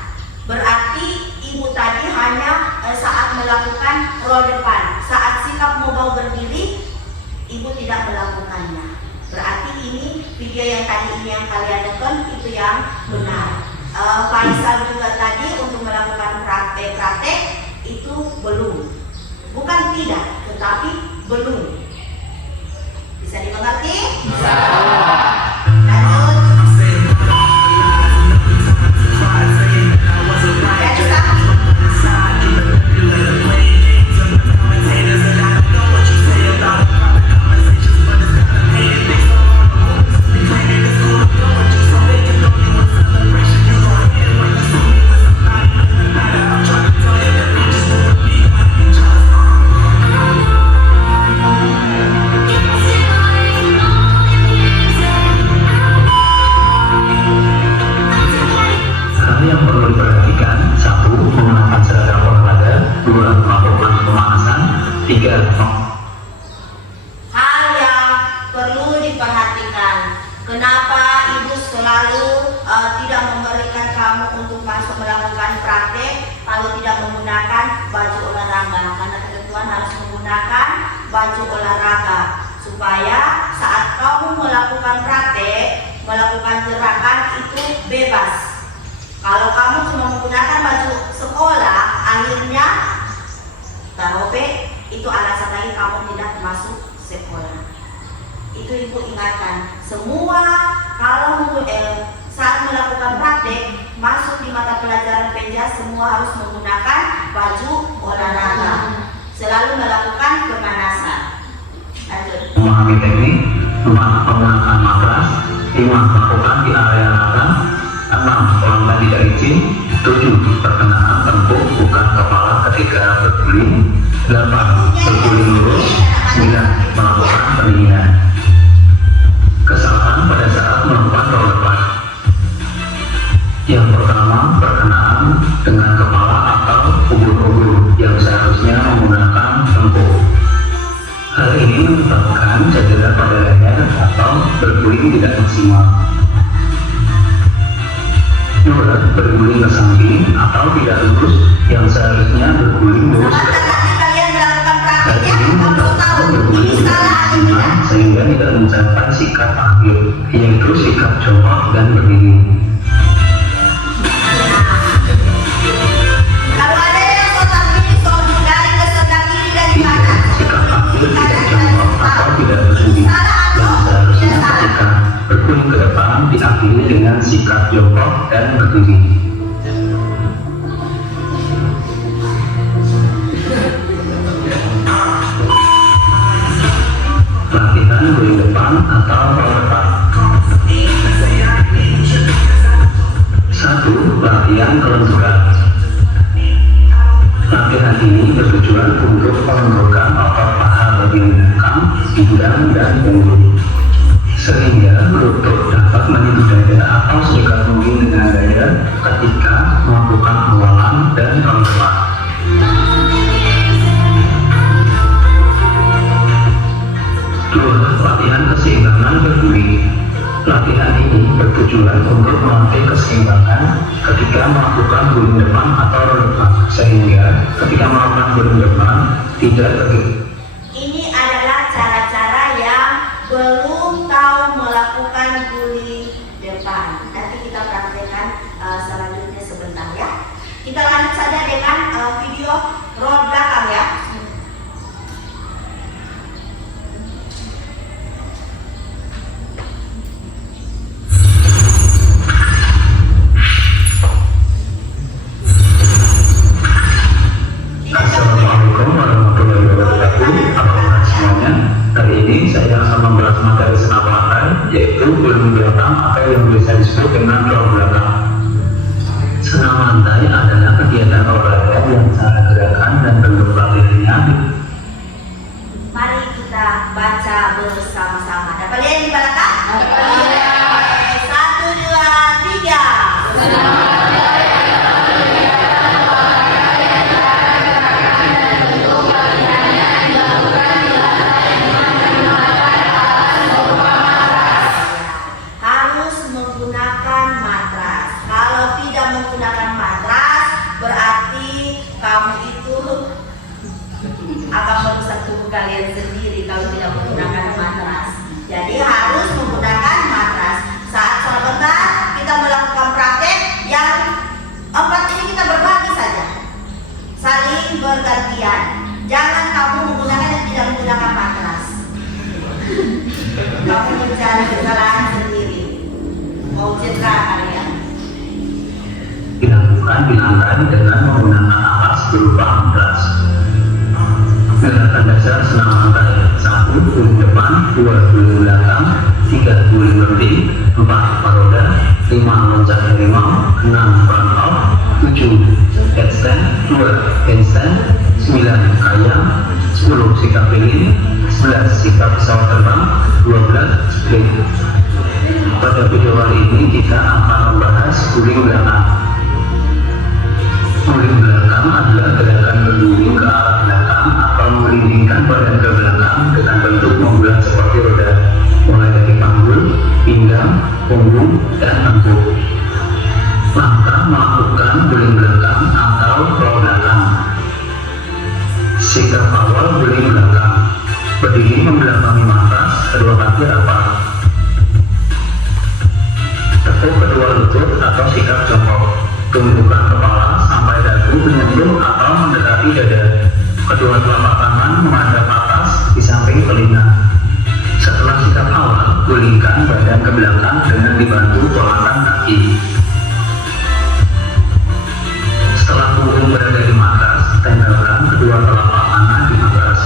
Berarti ibu tadi hanya saat melakukan roll depan. Saat sikap mau berdiri, ibu tidak melakukannya. Berarti ini video yang tadi ini yang kalian nonton itu yang benar. Faisal juga tadi untuk melakukan praktek itu belum. Bukan tidak, tetapi belum. Bisa dimengerti? Bisa. Lanjut. Hal yang perlu diperhatikan, kenapa ibu selalu tidak memberikan kamu untuk masuk melakukan praktek kalau tidak menggunakan baju olahraga, karena ketentuan harus menggunakan baju olahraga supaya saat kamu melakukan praktek, melakukan gerakan itu bebas. Kalau kamu cuma menggunakan baju sekolah, akhirnya tarope itu alasan lagi kamu tidak masuk sekolah. Itu ibu ingatkan semua kalau saat melakukan praktek masuk di mata pelajaran penjas semua harus menggunakan baju olahraga, selalu melakukan pemanasan. Lanjut. Memahami teknik, menggunakan matras, 5 lakukan di area rata, 6 pelanggan tidak izin, 7 perkenaan tengkuk bukan kepala ketika berguling, 8 berguling lurus, 9 melakukan pendinginan. Kesalahan pada saat melakukan roll depan. Yang pertama, perkenaan dengan kepala atau ubur-ubur yang seharusnya menggunakan tengkuk. Hal ini menyebabkan cedera pada leher atau berguling tidak maksimal. 2. Berguling ke samping atau tidak lurus yang seharusnya berguling lurus ke depan. Hal ini menyebabkan berguling tidak maksimal sehingga tidak mencapai sikap akhir, yaitu sikap jongkok dan berdiri. Kalau ada yang kotak ini soal dari ke sebelah kiri dan di kanan. Sikap akhir tidak jongkok atau tidak berdiri yang seharusnya ketika berguling ke depan diakhiri dengan sikap jongkok dan berdiri. Latihan guling depan atau roll depan. 1. Latihan kelenturan. Latihan ini bertujuan untuk melembutkan otot paha bagian belakang, pinggang, dan punggung, sehingga lutut dapat menyentuh dada atau sedekat mungkin dengan dada ketika melakukan awalan dan roll depan. 2. Latihan keseimbangan berguling. Latihan ini bertujuan untuk melatih keseimbangan ketika melakukan guling depan atau roll depan, sehingga ketika melakukan guling depan tidak tergelincir. Ini adalah cara-cara yang belum tahu melakukan guling depan. Nanti kita praktekkan selanjutnya sebentar ya. Kita lanjut saja dengan video roll belakang ya. Assalamualaikum warahmatullahi wabarakatuh. Apakah semua bisa disebut dengan ruang belakang. Senam lantai adalah kegiatan olahraga yang cara gerakan dan bentuk latihannya. Mari kita baca bersama-sama. Dapat lihat di belakang? Satu, dua, tiga. Harus menggunakan matras. Kalau tidak menggunakan matras, berarti kamu itu akan merusak tubuh kalian sendiri kalau tidak menggunakan matras. Jadi harus menggunakan matras. Saat sebentar kita melakukan praktek yang 4 ini kita berbagi saja, saling bergantian. Jangan kamu menggunakan dan tidak menggunakan matras. Kamu mencari kesalahan sendiri. Mau cedera kalian. Dilakukan di lantai dengan menggunakan alas berupa matras. Gerakan dasar senam lantai: 1 guling depan, 2 guling belakang, 3 guling berhenti, 4 paroda, 5 loncat harimau, 6 front off, 7 headstand, 2 handstand, 9 kayang, 10 sikap lilin, 11 sikap pesawat terbang, 12 split. Pada video kali ini kita akan membahas guling belakang. Guling belakang adalah gerakan berguling ke arah belakang atau melindingkan badan ke belakang dengan bentuk membulat seperti roda, mulai dari panggul, pinggang, punggung, dan tengkuk. Langkah melakukan guling belakang atau roll belakang. Sikap awal guling belakang: berdiri membelakangi matras, kedua kaki rapat. Tekuk kedua lutut atau sikap jongkok. Tumpukan kepala sampai dagu menyentuh atau mendekati dada. Kedua telapak tangan menghadap atas di samping telinga. Setelah sikap awal, gulingkan badan ke belakang dengan dibantu tolakan kaki. Setelah punggung berada di matras, tempelkan kedua telapak tangan di matras.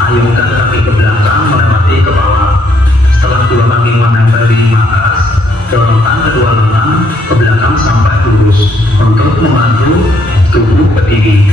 Ayunkan kaki ke belakang melewati kepala. Setelah dua kaki menempel di matras, dorongkan kedua lengan ke belakang sampai lurus untuk membantu tubuh berdiri.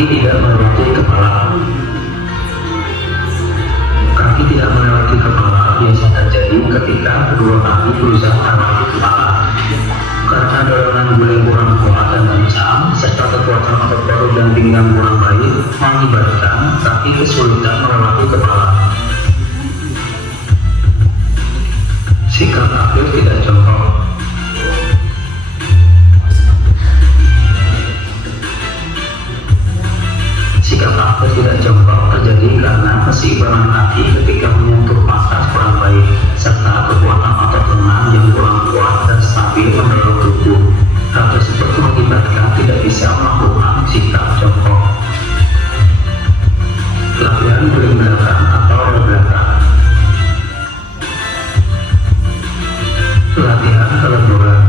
Kaki tidak melewati kepala. Kaki tidak melewati kepala biasa terjadi ketika kedua kaki berusaha melewati kepala. Karena dorongan guling kurang kuat dan kencang, serta kekuatan otot paru dan pinggang kurang baik, mengakibatkan kaki kesulitan melewati kepala. Sikap akhir tidak jongkok. Sikap akhir tidak jongkok terjadi karena keseimbangan kaki ketika menyentuh patas kurang baik, serta kekuatan otot lengan yang kurang kuat dan stabil mendorong tubuh. Hal tersebut mengakibatkan tidak bisa melakukan sikap jongkok. Latihan guling belakang atau roll belakang. Latihan kelenturan.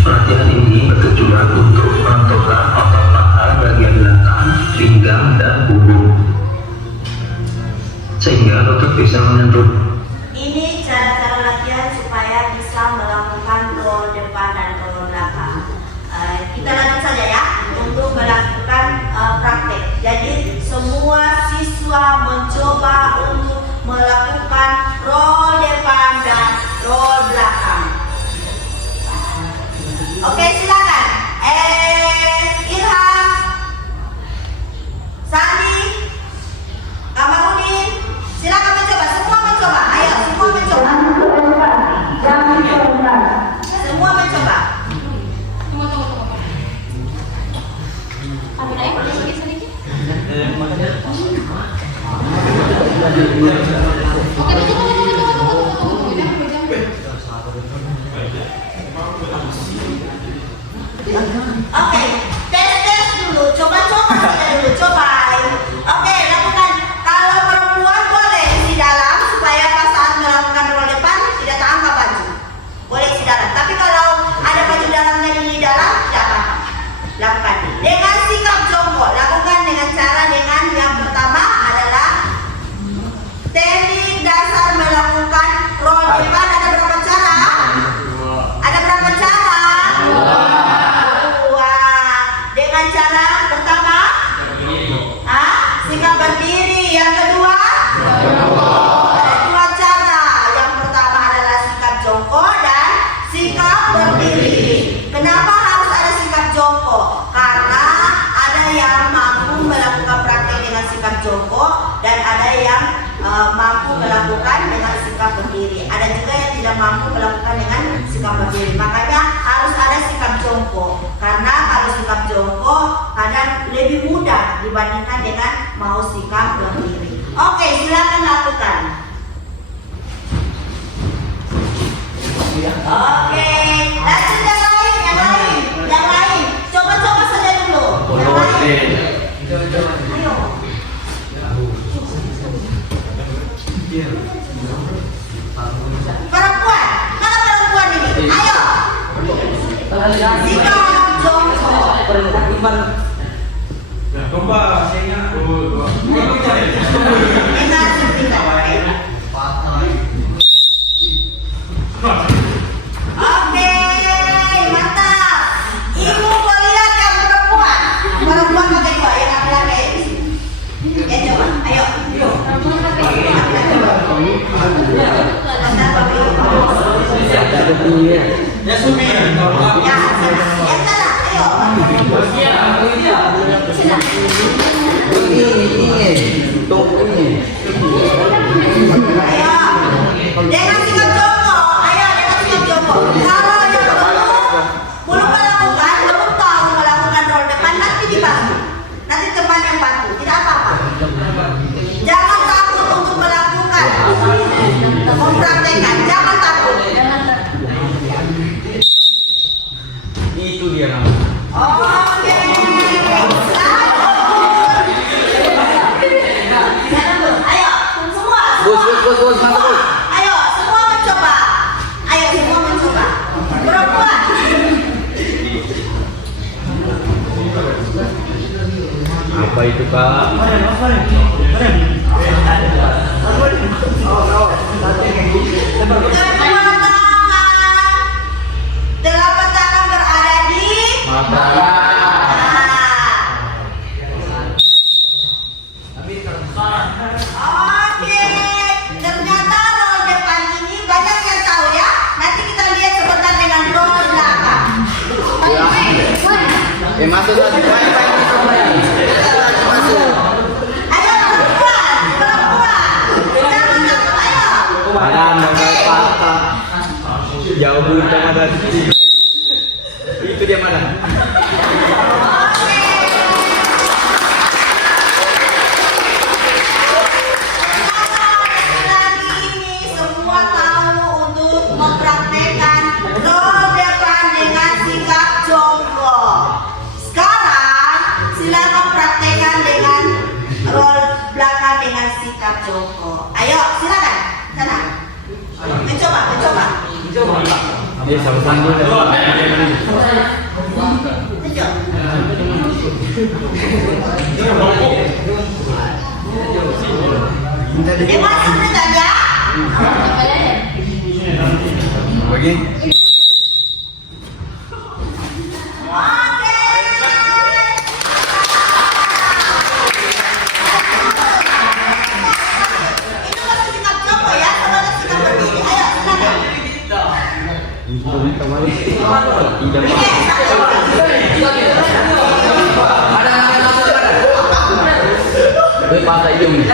Latihan ini bertujuan untuk melenturkan otot paha bagian belakang, pinggang, dan punggung, sehingga lutut bisa menyentuh. Ini cara-cara latihan supaya bisa melakukan roll depan dan roll belakang. Kita lanjut saja ya untuk melakukan praktek. Jadi semua siswa mencoba untuk melakukan roll depan dan roll belakang. Oke, silakan. Ilham, Sandi, Kamarudin, silakan mencoba. Semua mencoba. Ayo, semua mencoba. Semua mencoba. Tunggu. Ambil air boleh sedikit. Oke, tunggu. Oke, tes dulu. Coba-coba saja dulu. Cobain. Oke, lakukan. Kalau perempuan boleh di dalam supaya pas saat melakukan roll depan tidak terangkat baju. Boleh di dalam. Tapi kalau ada baju dalamnya di dalam tidak apa-apa. Lakukan dengan sikap jongkok. Lakukan dengan cara yang pertama adalah teknik dasar melakukan roll depan. Ada berapa cara? Ada berapa cara? Dengan cara pertama, sikap berdiri. Yang kedua, ada dua cara. Yang pertama adalah sikap jongkok dan sikap berdiri. Kenapa harus ada sikap jongkok? Karena ada yang mampu melakukan praktek dengan sikap jongkok dan ada yang mampu melakukan dengan sikap berdiri. Ada juga yang tidak mampu melakukan dengan sikap berdiri. Makanya harus ada sikap jongkok. Karena kalau sikap jongkok kadang lebih mudah dibandingkan dengan mau sikap berdiri. Oke, silakan lakukan. Oke, lanjut yang lain. Coba saja dulu. Yang lain. Ayo. Perempuan, mana perempuan ini? Ayo. Sikap jongkok. Oke, mantap. Ibu mau lihat yang perempuan. Perempuan pakai dua, yang laki-laki. Ya coba, ayo. Ya Sumi. Ya, sana, ayo. Ayo. Dengan sikap jongkok. Ayo, dengan sikap jongkok. Kalau yang belum melakukan, belum tahu melakukan roll depan, nanti dibantu. Nanti teman yang bantu, tidak apa-apa. Jangan takut untuk melakukan, mempraktekkan. Jangan takut. Itu dia namanya. Oke. Ayo, semua. Bos. Ayo, semua mencoba. Perempuan. Apa itu, Kak? Telapak tangan berada di Mata. masuk lagi. Ayo perempuan, jangan takut, ayo. Mana bakal patah. Jauh udah mana. Itu dia mana? Lagi ini semua tahu untuk mempraktekkan role depan dengan sikap jongkok. Sekarang silakan praktekkan dengan role belakang dengan sikap jongkok. Ayo silakan, sana. Mencoba. Dia sama-sama dulu. Dewan sebentar ya. Bagi. Oke. Itu masih sikap jongkok ya, sama ada sikap berdiri. Ayo silakan. Tidak mau. Patah hidung.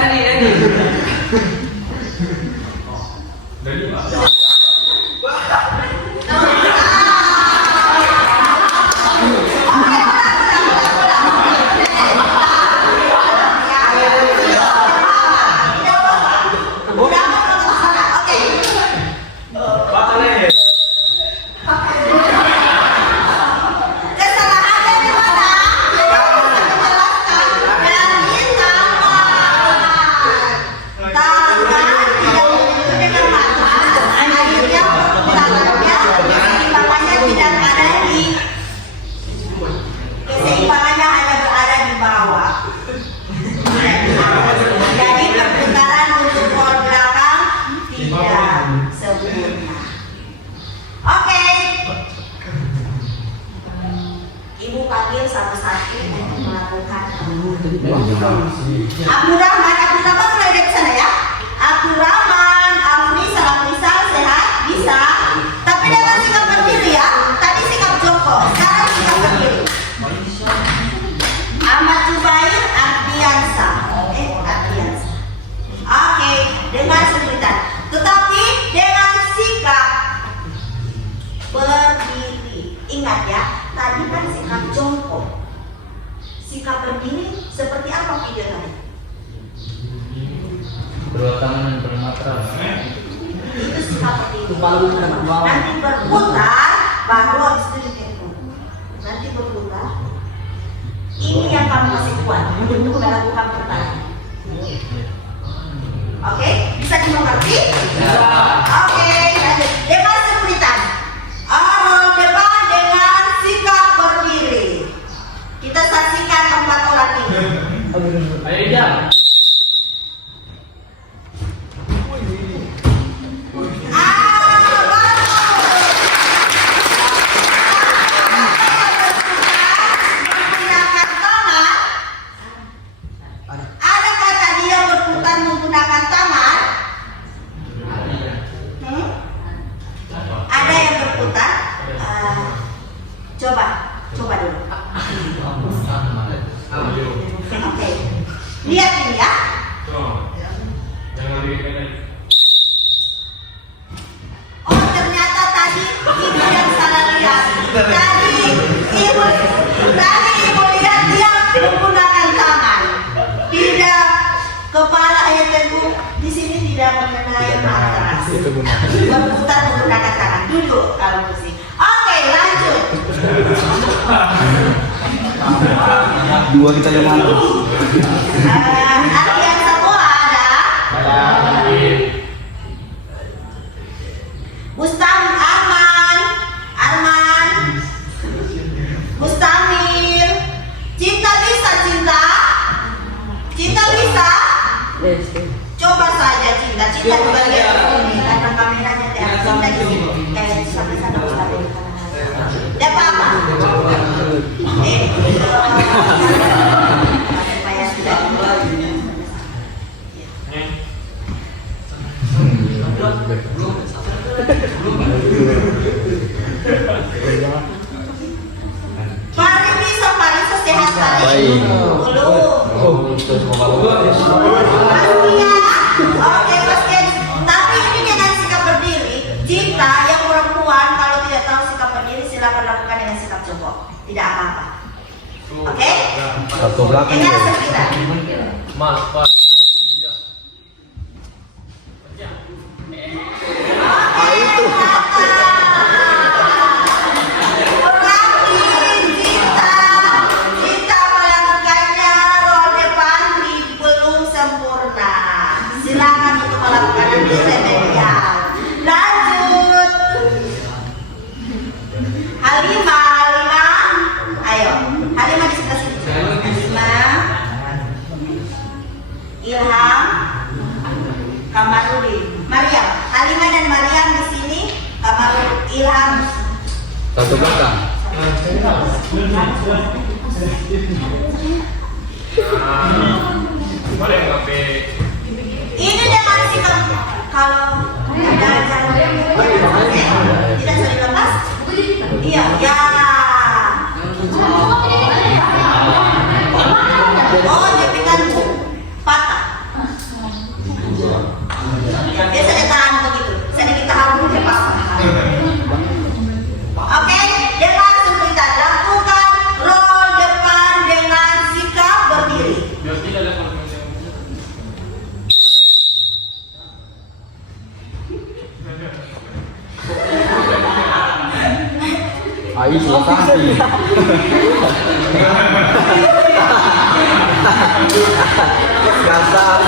Keseimbangannya hanya berada di bawah. Jadi perputaran untuk role belakang tidak sempurna. Oke. Ibu panggil satu-satu untuk melakukan. Abdurrahman mulai dari sana ya. Abdurrahman, Amrisa, sehat, bisa. Tapi dengan sikap berdiri ya. Tadi sikap jongkok, sekarang sikap berdiri. Ahmad Zubair, Ardiansa. Oke, dengan sebutan. Tetapi dengan sikap berdiri. Ingat ya, tadi kan sikap jongkok. Sikap berdiri seperti apa video tadi? Dua tangan bermatra. Itu sikap berdiri. Nanti berputar, baru habis itu ditengok. Nanti berputar. Ini yang kamu masih kuat untuk melakukan pertahanan. Oke, bisa dimengerti? Oke, lanjut. Dengan sebutan. Role depan dengan sikap berdiri. Kita saksikan 4 orang ini. Ayo jam. Coba dulu. Oke. Lihat ini ya. Oh, ternyata tadi ibu yang salah lihat. Tadi ibu lihat dia menggunakan tangan. Tidak kepala ya teguh. Di sini tidak mengenai matras. Berputar menggunakan tangan. Duduk kalau musik. Oke, lanjut. Dua kita yang mana? Yang satu ada Arman, Mustamir. Cinta bisa? Coba saja Cinta di bagian sini karena kameranya tidak Cinta di sini. Kayak sama-sama Mustamir. Tidak apa-apa. Supaya tidak Mari bisa Pak Pasti ya? Oke, pasti. Tapi ini dengan sikap berdiri. Jika yang perempuan kalau tidak tahu sikap berdiri, silakan lakukan dengan sikap jongkok. Tidak apa-apa. Oke? Satu belakang. Dengan sekitar. Mas, Pak. Kita melakukannya roll depan belum sempurna. Silakan untuk melakukan nanti remedial. Lanjut. Halimah, ayo. Halimah di sebelah sini. Halimah, Ilham, Kamarudin, Maryam. Halimah dan Maryam di sini. Kamarudin, Ilham. Satu belakang. Ini dengan sikap kalau ada jalan tidak bisa dilepas. Iya, ya. Oh, jadi kan patah. Biasa dia tahan begitu. Sedikit tahan dulu dia patah. Oke, dengan kesulitan lakukan roll depan dengan sikap berdiri. Ayo selesai. Kasar.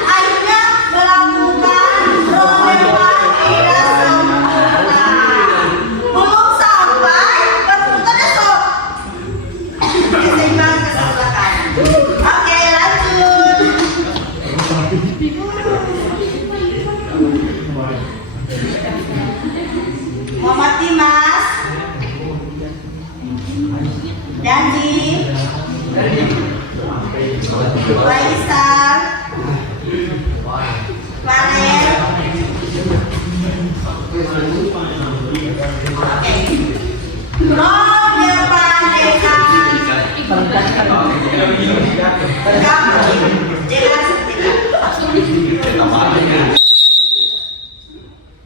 Akhirnya melakukan roll depan tidak sempurna. Belum sampai berputar esok. Seimbang ke sebelah kanan. Oke, lanjut. Muhammad Dimas, Danji, Faisal, Farel. Oke. Roll depan dengan seperti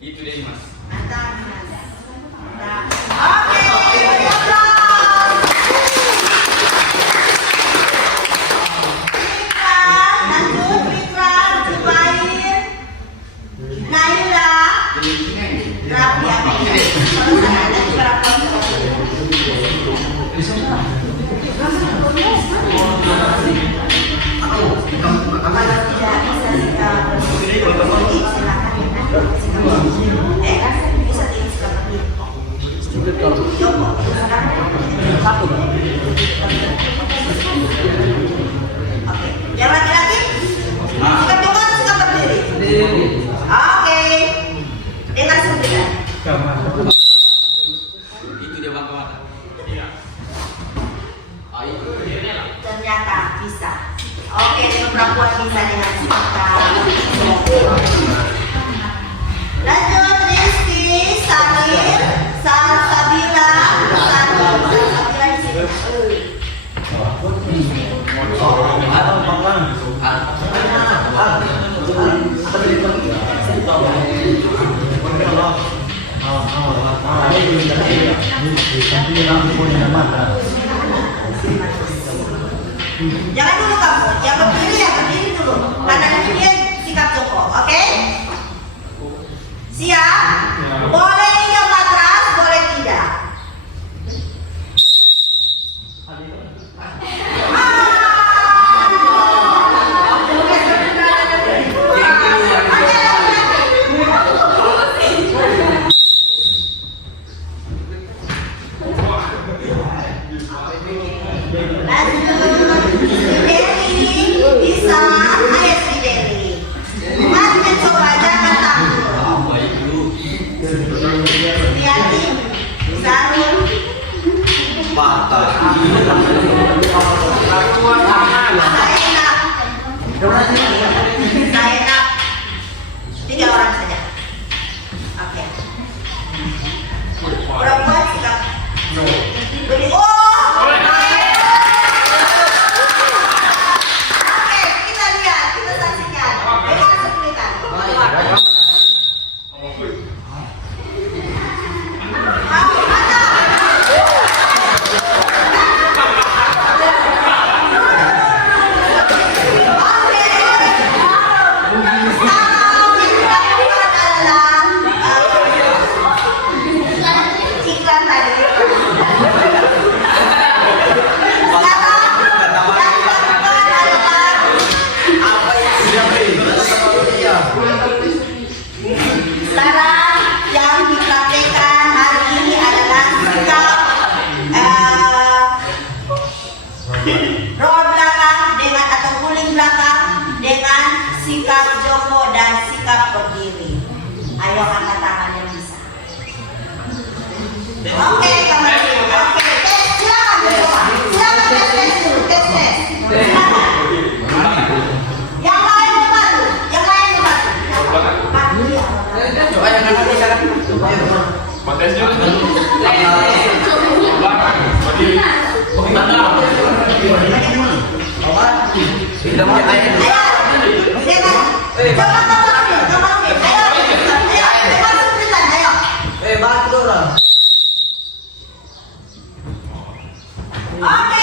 Itu deh, Mas. mantap. Oke, lanjut Fitra, Jubair, Naila, Rabia. Kalau saya ada di berapa? Kalau tidak bisa kita berdiri, silakan bisa di Oke, yang laki-laki sikap jongkok sikap berdiri. Oke, dengan sebentar. Itu dia mata-mata. Ternyata bisa. Oke, dengan perempuan bisa dengan sikap. Lanjut Rizky, Samir, Sabila, Sabila di sini. Jangan dulu kamu, yang berdiri dulu. Karena ini dia sikap jongkok, oke? Siap? Boleh yang matras, boleh tidak. Bisa, ayo si Dewi. Mari mencoba, jangan takut. enak. 3 orang saja. Oke. Perempuan sikap. Beri. Oh. Oke, kita lihat, kita saksikan. Dengan kesulitan. Sekarang yang dipraktekkan hari ini adalah sikap roll belakang dengan atau guling belakang dengan sikap jongkok dan sikap berdiri. Ayo angkat tangan yang bisa. Oke, kamu. Oke, tes silakan coba. Silakan tes dulu, tes. Silakan. Yang lain membantu, yang lain membantu. Bantu dia. Coba yang kanan nih sekarang. Kontes juga. Berdiri. Tidak mau air. Ayo, coba coba. Ayo, masuk tulisan, ayo. Bantu orang. Oke.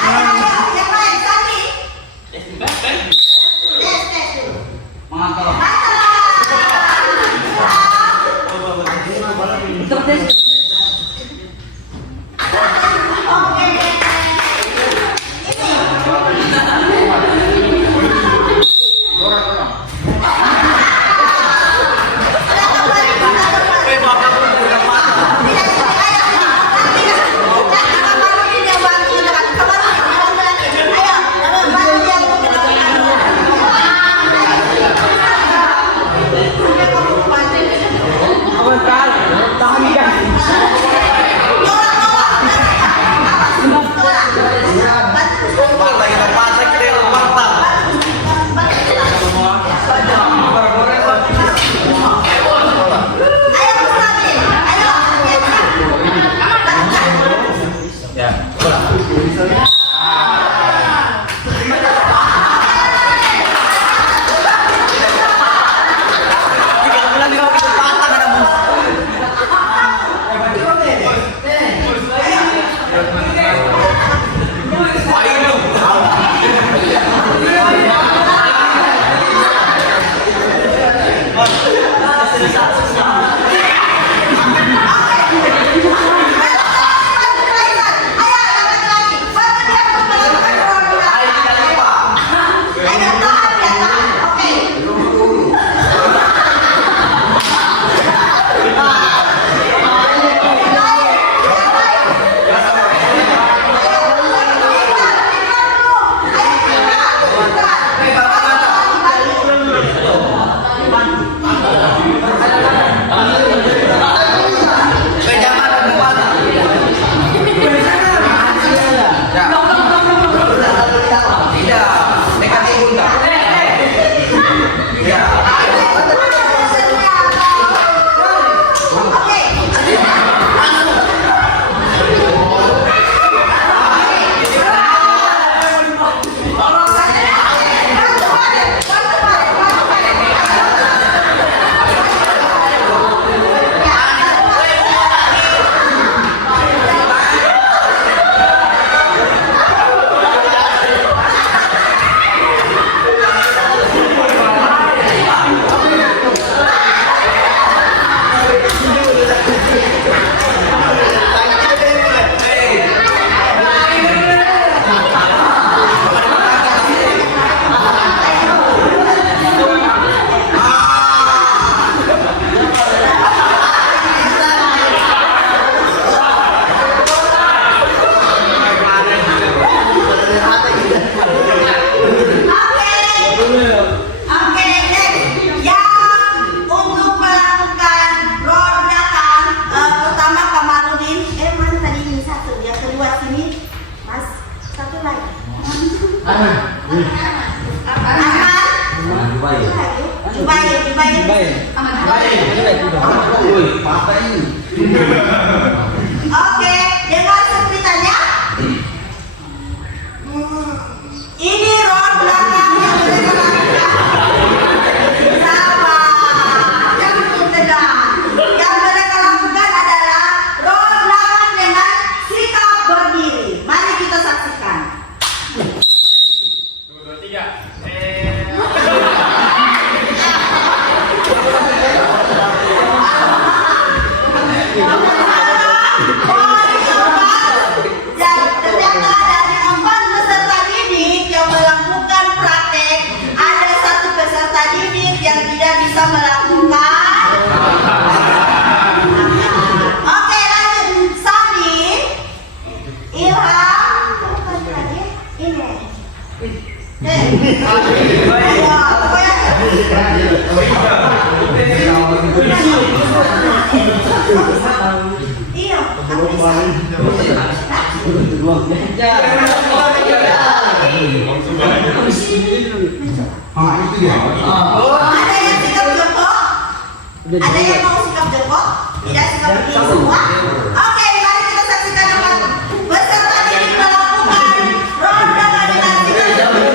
Ayo, yang lain, Santi. Tes dulu. Mantap. Oke. Ini. Ada yang sikap jongkok? Ada yang mau sikap jongkok? Tidak sikap berdiri semua? Oke, mari kita saksikan dengan peserta didik melakukan ronda dengan sikap jongkok.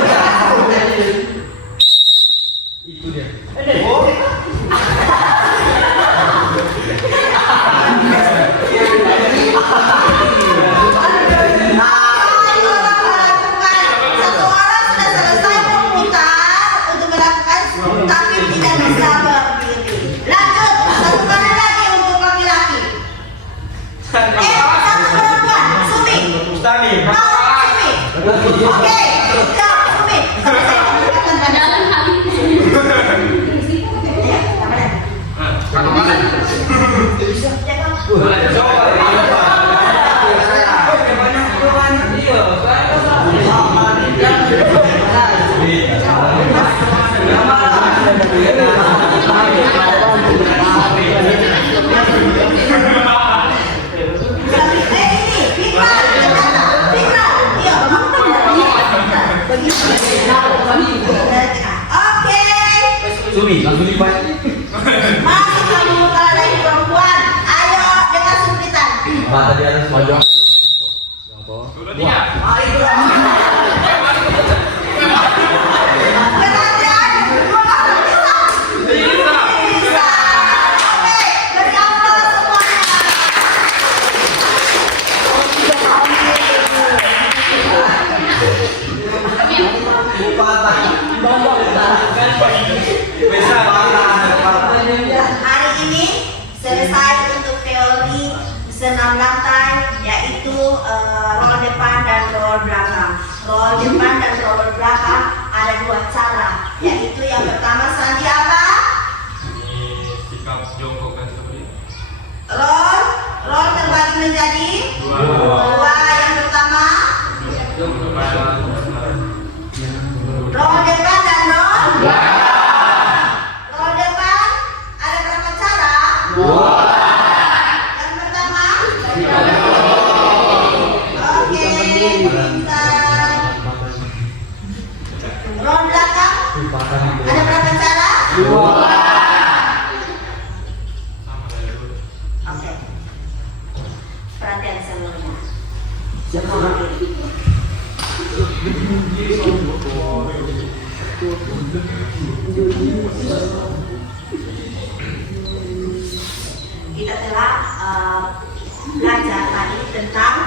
Satu orang sudah selesai memutar untuk melakukan, tapi tidak bisa berdiri. Lanjut, satu kali lagi untuk laki-laki. Satu perempuan, Sumi. Ustami. Sumi. Oke, siap, Sumi. Jalan kali. Iya, kamarnya. Sumi, langsung lipat. Masih kamu kalau dari perempuan, ayo dengan sumpitan. Mata di atas pojok. Berarti ada dua orang bisa. Bisa. Oke, beri aplaus semuanya. Hari ini selesai untuk teori senam lantai, yaitu roll depan dan roll belakang. Roll depan dan roll belakang ada dua cara, yaitu yang pertama Sandi apa? Sikap jongkok dan seperti Roll terbagi menjadi dua. Yang pertama roll depan dan roll depan ada berapa cara? Yang pertama oke, pintar. Roll belakang ada berapa cara? Oke, perhatian seluruhnya. Kita telah belajar tadi tentang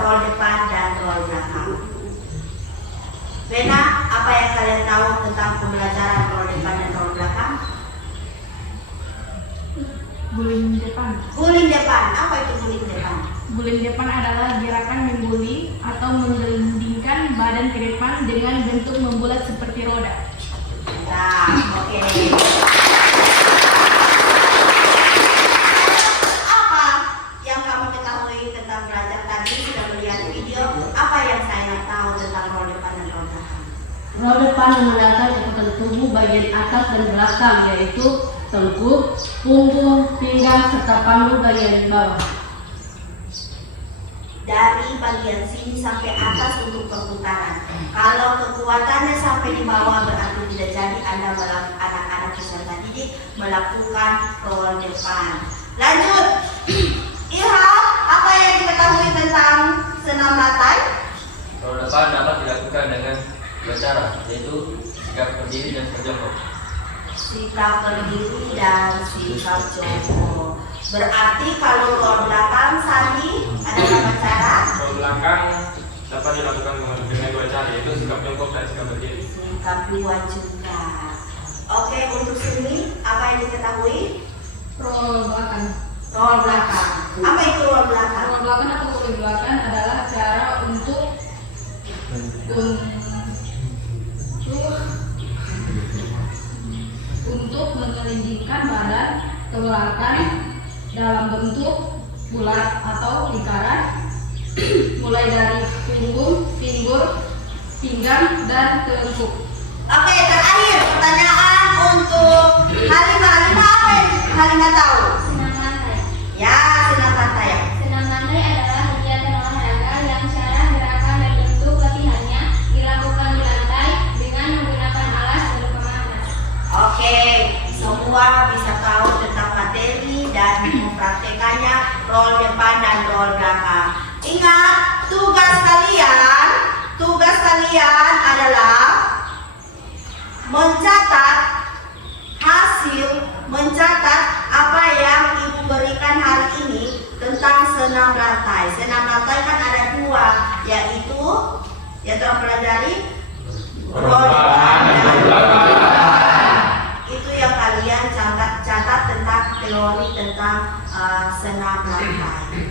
roll depan dan roll belakang. Rena, apa yang kalian tahu tentang pembelajaran roll depan dan roll belakang? Guling depan. Guling depan, apa itu guling depan? Guling depan adalah gerakan mengguling atau menggelindingkan badan ke depan dengan bentuk membulat seperti roda. Nah, oke. Apa yang kamu ketahui tentang belajar tadi? Sudah melihat video? Apa yang saya tahu tentang roll depan dan roll belakang? Roll depan menggunakan kekuatan tubuh bagian atas dan belakang, yaitu tengkuk, punggung, pinggang, serta panggul bagian bawah. Dari bagian sini sampai atas untuk perputaran. Kalau kekuatannya sampai di bawah berarti tidak jadi Anda anak-anak peserta didik melakukan roll depan. Lanjut. Ilham, apa yang diketahui tentang senam lantai? Roll depan dapat dilakukan dengan dua cara, yaitu sikap berdiri dan sikap jongkok. Sikap berdiri dan sikap jongkok. Berarti kalau roll belakang, Sandi, ada berapa cara? Roll belakang dapat dilakukan dengan dua cara, yaitu sikap jongkok dan sikap berdiri. Sikap dua juga. Oke, untuk sini apa yang diketahui? Roll belakang. Roll belakang. Apa itu roll belakang? Roll belakang atau guling belakang adalah cara untuk mengelindingkan badan ke belakang dalam bentuk bulat atau lingkaran, mulai dari punggung, pinggul, pinggang, dan tengkuk. Oke, terakhir pertanyaan untuk Halimah. Halimah apa yang Halimah tahu? Senam lantai. Ya, senam Sisanya roll depan dan roll belakang. Ingat, tugas kalian adalah mencatat apa yang ibu berikan hari ini tentang senam lantai. Senam lantai kan ada dua, yaitu yang telah pelajari roll depan dan roll belakang. Itu yang kalian catat tentang teori tentang senam lantai.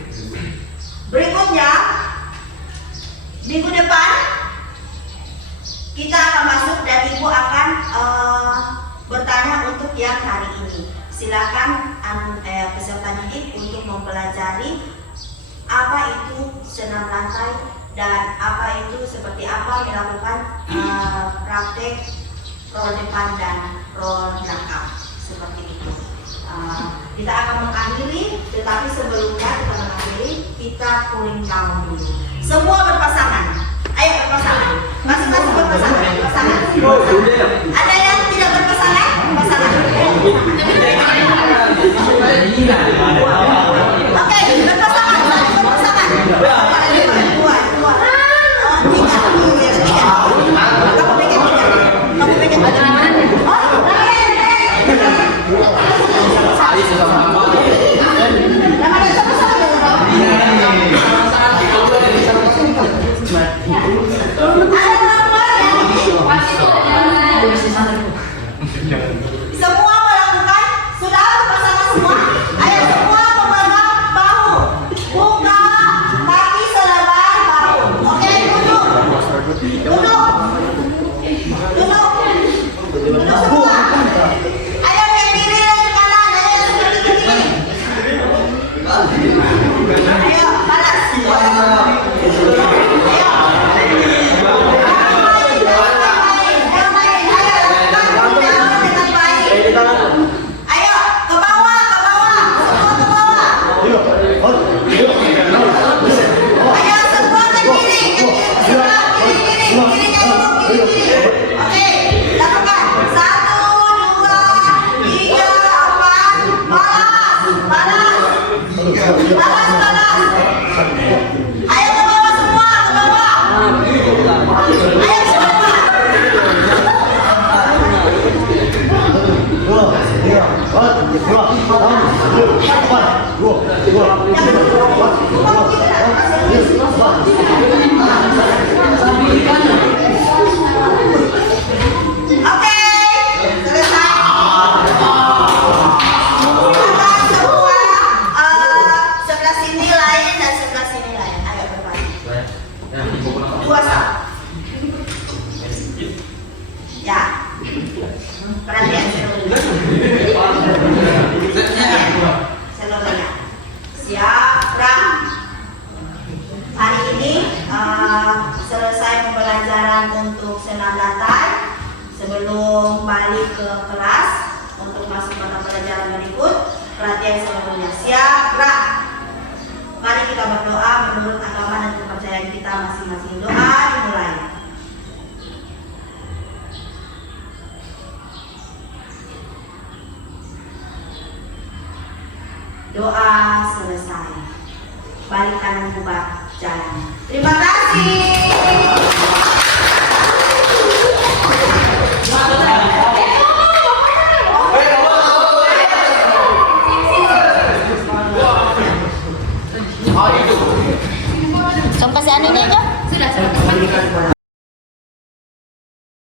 Berikutnya, minggu depan kita akan masuk dan ibu akan bertanya untuk yang hari ini. Silakan peserta didik untuk mempelajari apa itu senam lantai dan apa itu seperti apa melakukan praktek roll depan dan roll belakang seperti itu. Kita akan mengakhiri, tetapi sebelumnya kita mengakhiri, kita cooling down dulu. Semua berpasangan. Ayo berpasangan. Masing-masing berpasangan. Ada yang tidak berpasangan? Pasangan. Oke, berpasangan. Berpasangan. Dua. Tiga. Kamu pegang tiga. Semua melakukan, sudah berpasangan semua. Ayo semua memegang bahu, buka kaki selebar bahu. Oke, duduk semua. Ayo ke kiri dan ke kanan, ayo seperti ke kiri. Ayo panas. Ayo ke bawah, ayo semua ke kiri, kiri. Oke, lakukan 1, 2, 3, 4, panas. Ayo ke bawah semua, Ayo ke bawah. Oke, selesai. Silakan semua sebelah sini lain dan sebelah sini lain. Ayo berbalik. 2 sama. Ya. Perhatian seluruhnya. Siap, Bram. Hari ini selesai pembelajaran untuk senam lantai. Sebelum balik ke kelas untuk masuk pada pelajaran berikut, perhatian seluruhnya. Siap, Bram. Mari kita berdoa menurut agama dan kepercayaan kita masing-masing. Doa dimulai. Doa selesai. Balik kanan bubar jalan. Terima kasih. Sampai sini aja. Sudah.